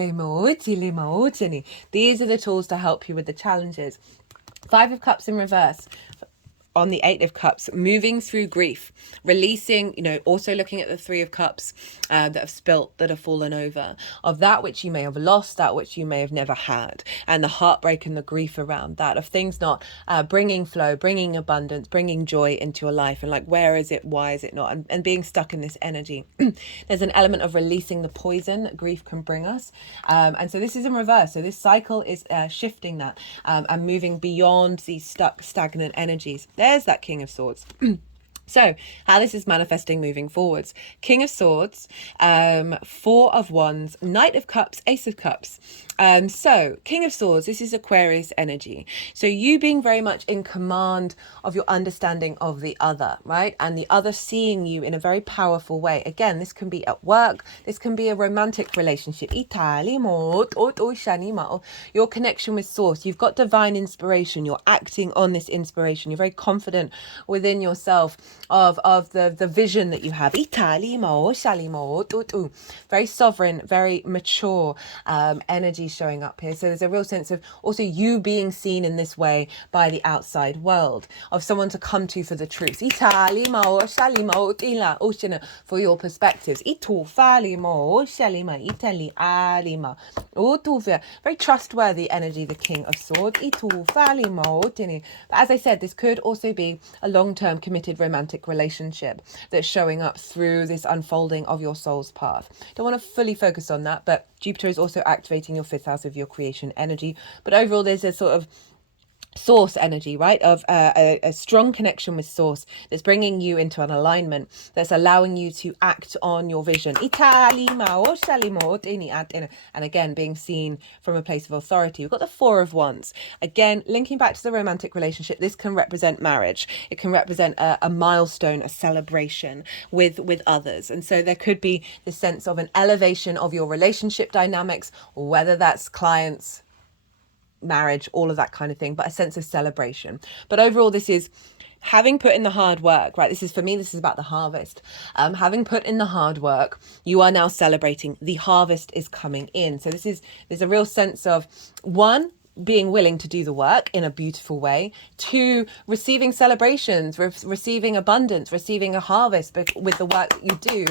the tools to help you with the challenges. Five of Cups in reverse. On the Eight of Cups, moving through grief, releasing, also looking at the Three of Cups that have spilt, that have fallen over, of that which you may have lost, that which you may have never had, and the heartbreak and the grief around that, of things not bringing flow, bringing abundance, bringing joy into your life, and like, where is it, why is it not, and being stuck in this energy. There's an element of releasing the poison that grief can bring us, and so this is in reverse. So this cycle is shifting that and moving beyond these stuck, stagnant energies. There's that King of Swords. So, how this is manifesting moving forwards. King of Swords, Four of Wands, Knight of Cups, Ace of Cups. So, King of Swords, this is Aquarius energy. So, you being very much in command of your understanding of the other, right? And the other seeing you in a very powerful way. Again, this can be at work, this can be a romantic relationship. Your connection with Source. You've got divine inspiration. You're acting on this inspiration. You're very confident within yourself of the vision that you have. Very sovereign, very mature energy showing up here. So there's a real sense of also you being seen in this way by the outside world, of someone to come to for the truth. For your perspectives. Very trustworthy energy, the King of Swords. But as I said, this could also be a long-term committed romantic relationship that's showing up through this unfolding of your soul's path. Don't want to fully focus on that, but Jupiter is also activating your 5th house of your creation energy. But overall, there's a sort of source energy, right, of a strong connection with source that's bringing you into an alignment, that's allowing you to act on your vision, and again being seen from a place of authority. We've got the Four of Wands, again linking back to the romantic relationship. This can represent marriage, it can represent a milestone, a celebration with others, and so there could be the sense of an elevation of your relationship dynamics, whether that's clients, marriage, all of that kind of thing, but a sense of celebration. But overall, this is having put in the hard work, right? This is, for me, this is about the harvest. Having put in the hard work, you are now celebrating. The harvest is coming in. So there's a real sense of, one, being willing to do the work in a beautiful way, 2, receiving celebrations, receiving abundance, receiving a harvest with the work that you do.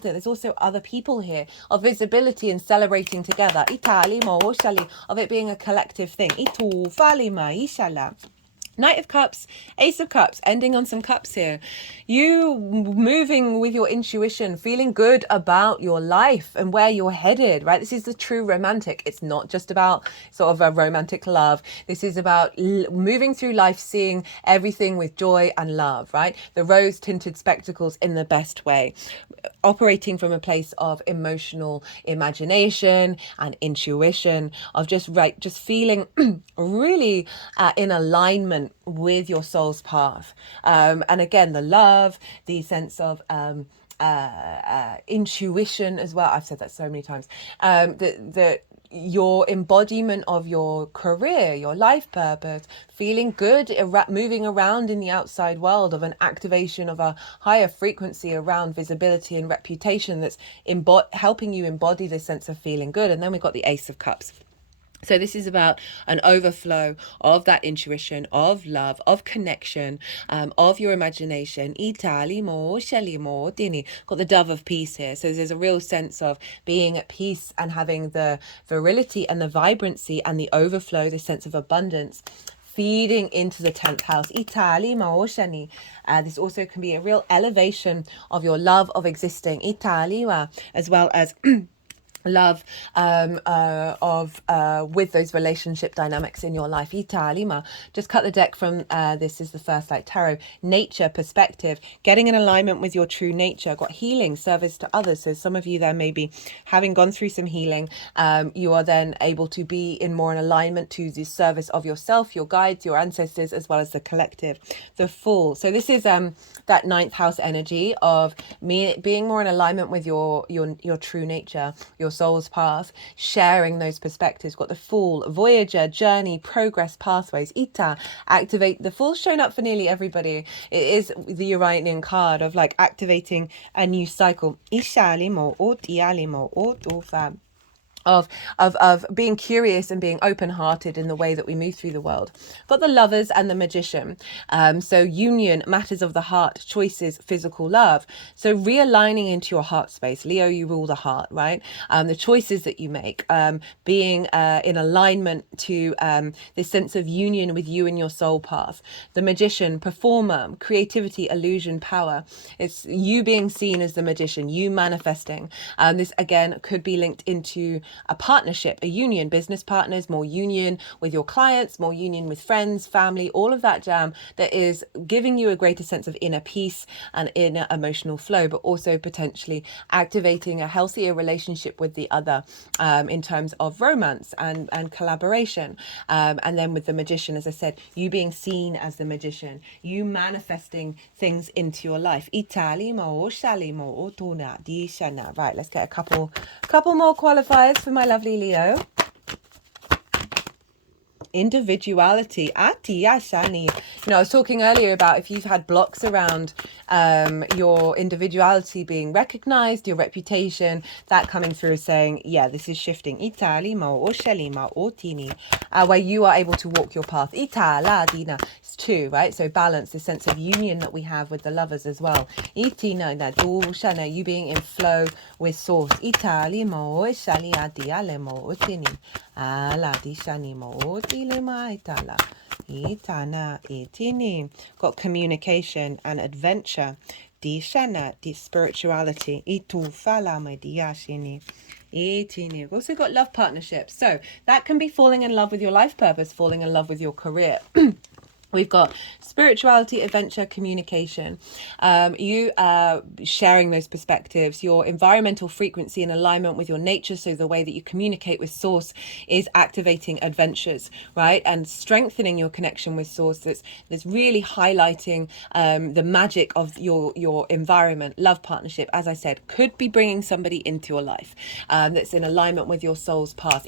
There's also other people here, of visibility and celebrating together, of it being a collective thing. Knight of Cups, Ace of Cups, ending on some cups here. You moving with your intuition, feeling good about your life and where you're headed, right? This is the true romantic. It's not just about sort of a romantic love. This is about moving through life, seeing everything with joy and love, right? The rose-tinted spectacles in the best way. Operating from a place of emotional imagination and intuition, of just feeling really in alignment with your soul's path. And again, the love, the sense of intuition as well. I've said that so many times. Your embodiment of your career, your life purpose, feeling good, moving around in the outside world, of an activation of a higher frequency around visibility and reputation that's helping you embody this sense of feeling good. And then we've got the Ace of Cups. So this is about an overflow of that intuition, of love, of connection, of your imagination. Got the Dove of Peace here. So there's a real sense of being at peace and having the virility and the vibrancy and the overflow, this sense of abundance, feeding into the 10th house. This also can be a real elevation of your love of existing, as well as love with those relationship dynamics in your life. Just cut the deck from this is the First Light Tarot. Nature perspective, getting in alignment with your true nature. Got healing, service to others. So some of you there maybe having gone through some healing, you are then able to be in more in alignment to the service of yourself, your guides, your ancestors, as well as the collective. The Fool. So this is that 9th house energy of being more in alignment with your true nature, your soul's path, sharing those perspectives. Got the Fool, Voyager, Journey, Progress, Pathways. Activate. The Fool's shown up for nearly everybody. It is the Uranian card of like activating a new cycle. Of being curious and being open-hearted in the way that we move through the world. Got the Lovers and the Magician. So union, matters of the heart, choices, physical love. So realigning into your heart space. Leo, you rule the heart, right? The choices that you make, being in alignment to this sense of union with you and your soul path. The Magician, performer, creativity, illusion, power. It's you being seen as the magician, you manifesting. This again could be linked into a partnership, a union, business partners, more union with your clients, more union with friends, family, all of that jam that is giving you a greater sense of inner peace and inner emotional flow, but also potentially activating a healthier relationship with the other in terms of romance and collaboration. And then with the magician, as I said, you being seen as the magician, you manifesting things into your life. Right, let's get a couple more qualifiers for my lovely Leo. Individuality. I was talking earlier about if you've had blocks around your individuality being recognized, your reputation, that coming through saying, yeah, this is shifting. Where you are able to walk your path. Dinah. It's two, right? So balance, the sense of union that we have with the lovers as well. You being in flow with source. Got communication and adventure. Spirituality. We've also got love partnerships. So that can be falling in love with your life purpose, falling in love with your career. We've got spirituality, adventure, communication. You sharing those perspectives, your environmental frequency in alignment with your nature. So the way that you communicate with source is activating adventures, right? And strengthening your connection with source. That's really highlighting the magic of your environment. Love partnership, as I said, could be bringing somebody into your life that's in alignment with your soul's path.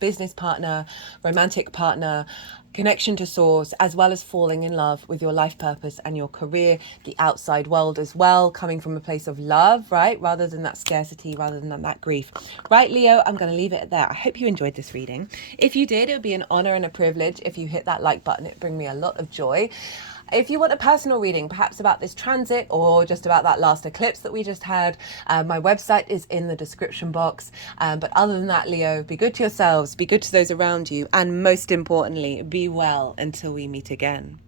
Business partner, romantic partner, connection to source, as well as falling in love with your life purpose and your career, the outside world as well, coming from a place of love, right? Rather than that scarcity, rather than that grief. Right, Leo, I'm going to leave it at that. I hope you enjoyed this reading. If you did, it would be an honor and a privilege if you hit that like button. It'd bring me a lot of joy. If you want a personal reading, perhaps about this transit or just about that last eclipse that we just had, my website is in the description box. But other than that, Leo, be good to yourselves, be good to those around you, and most importantly, be well until we meet again.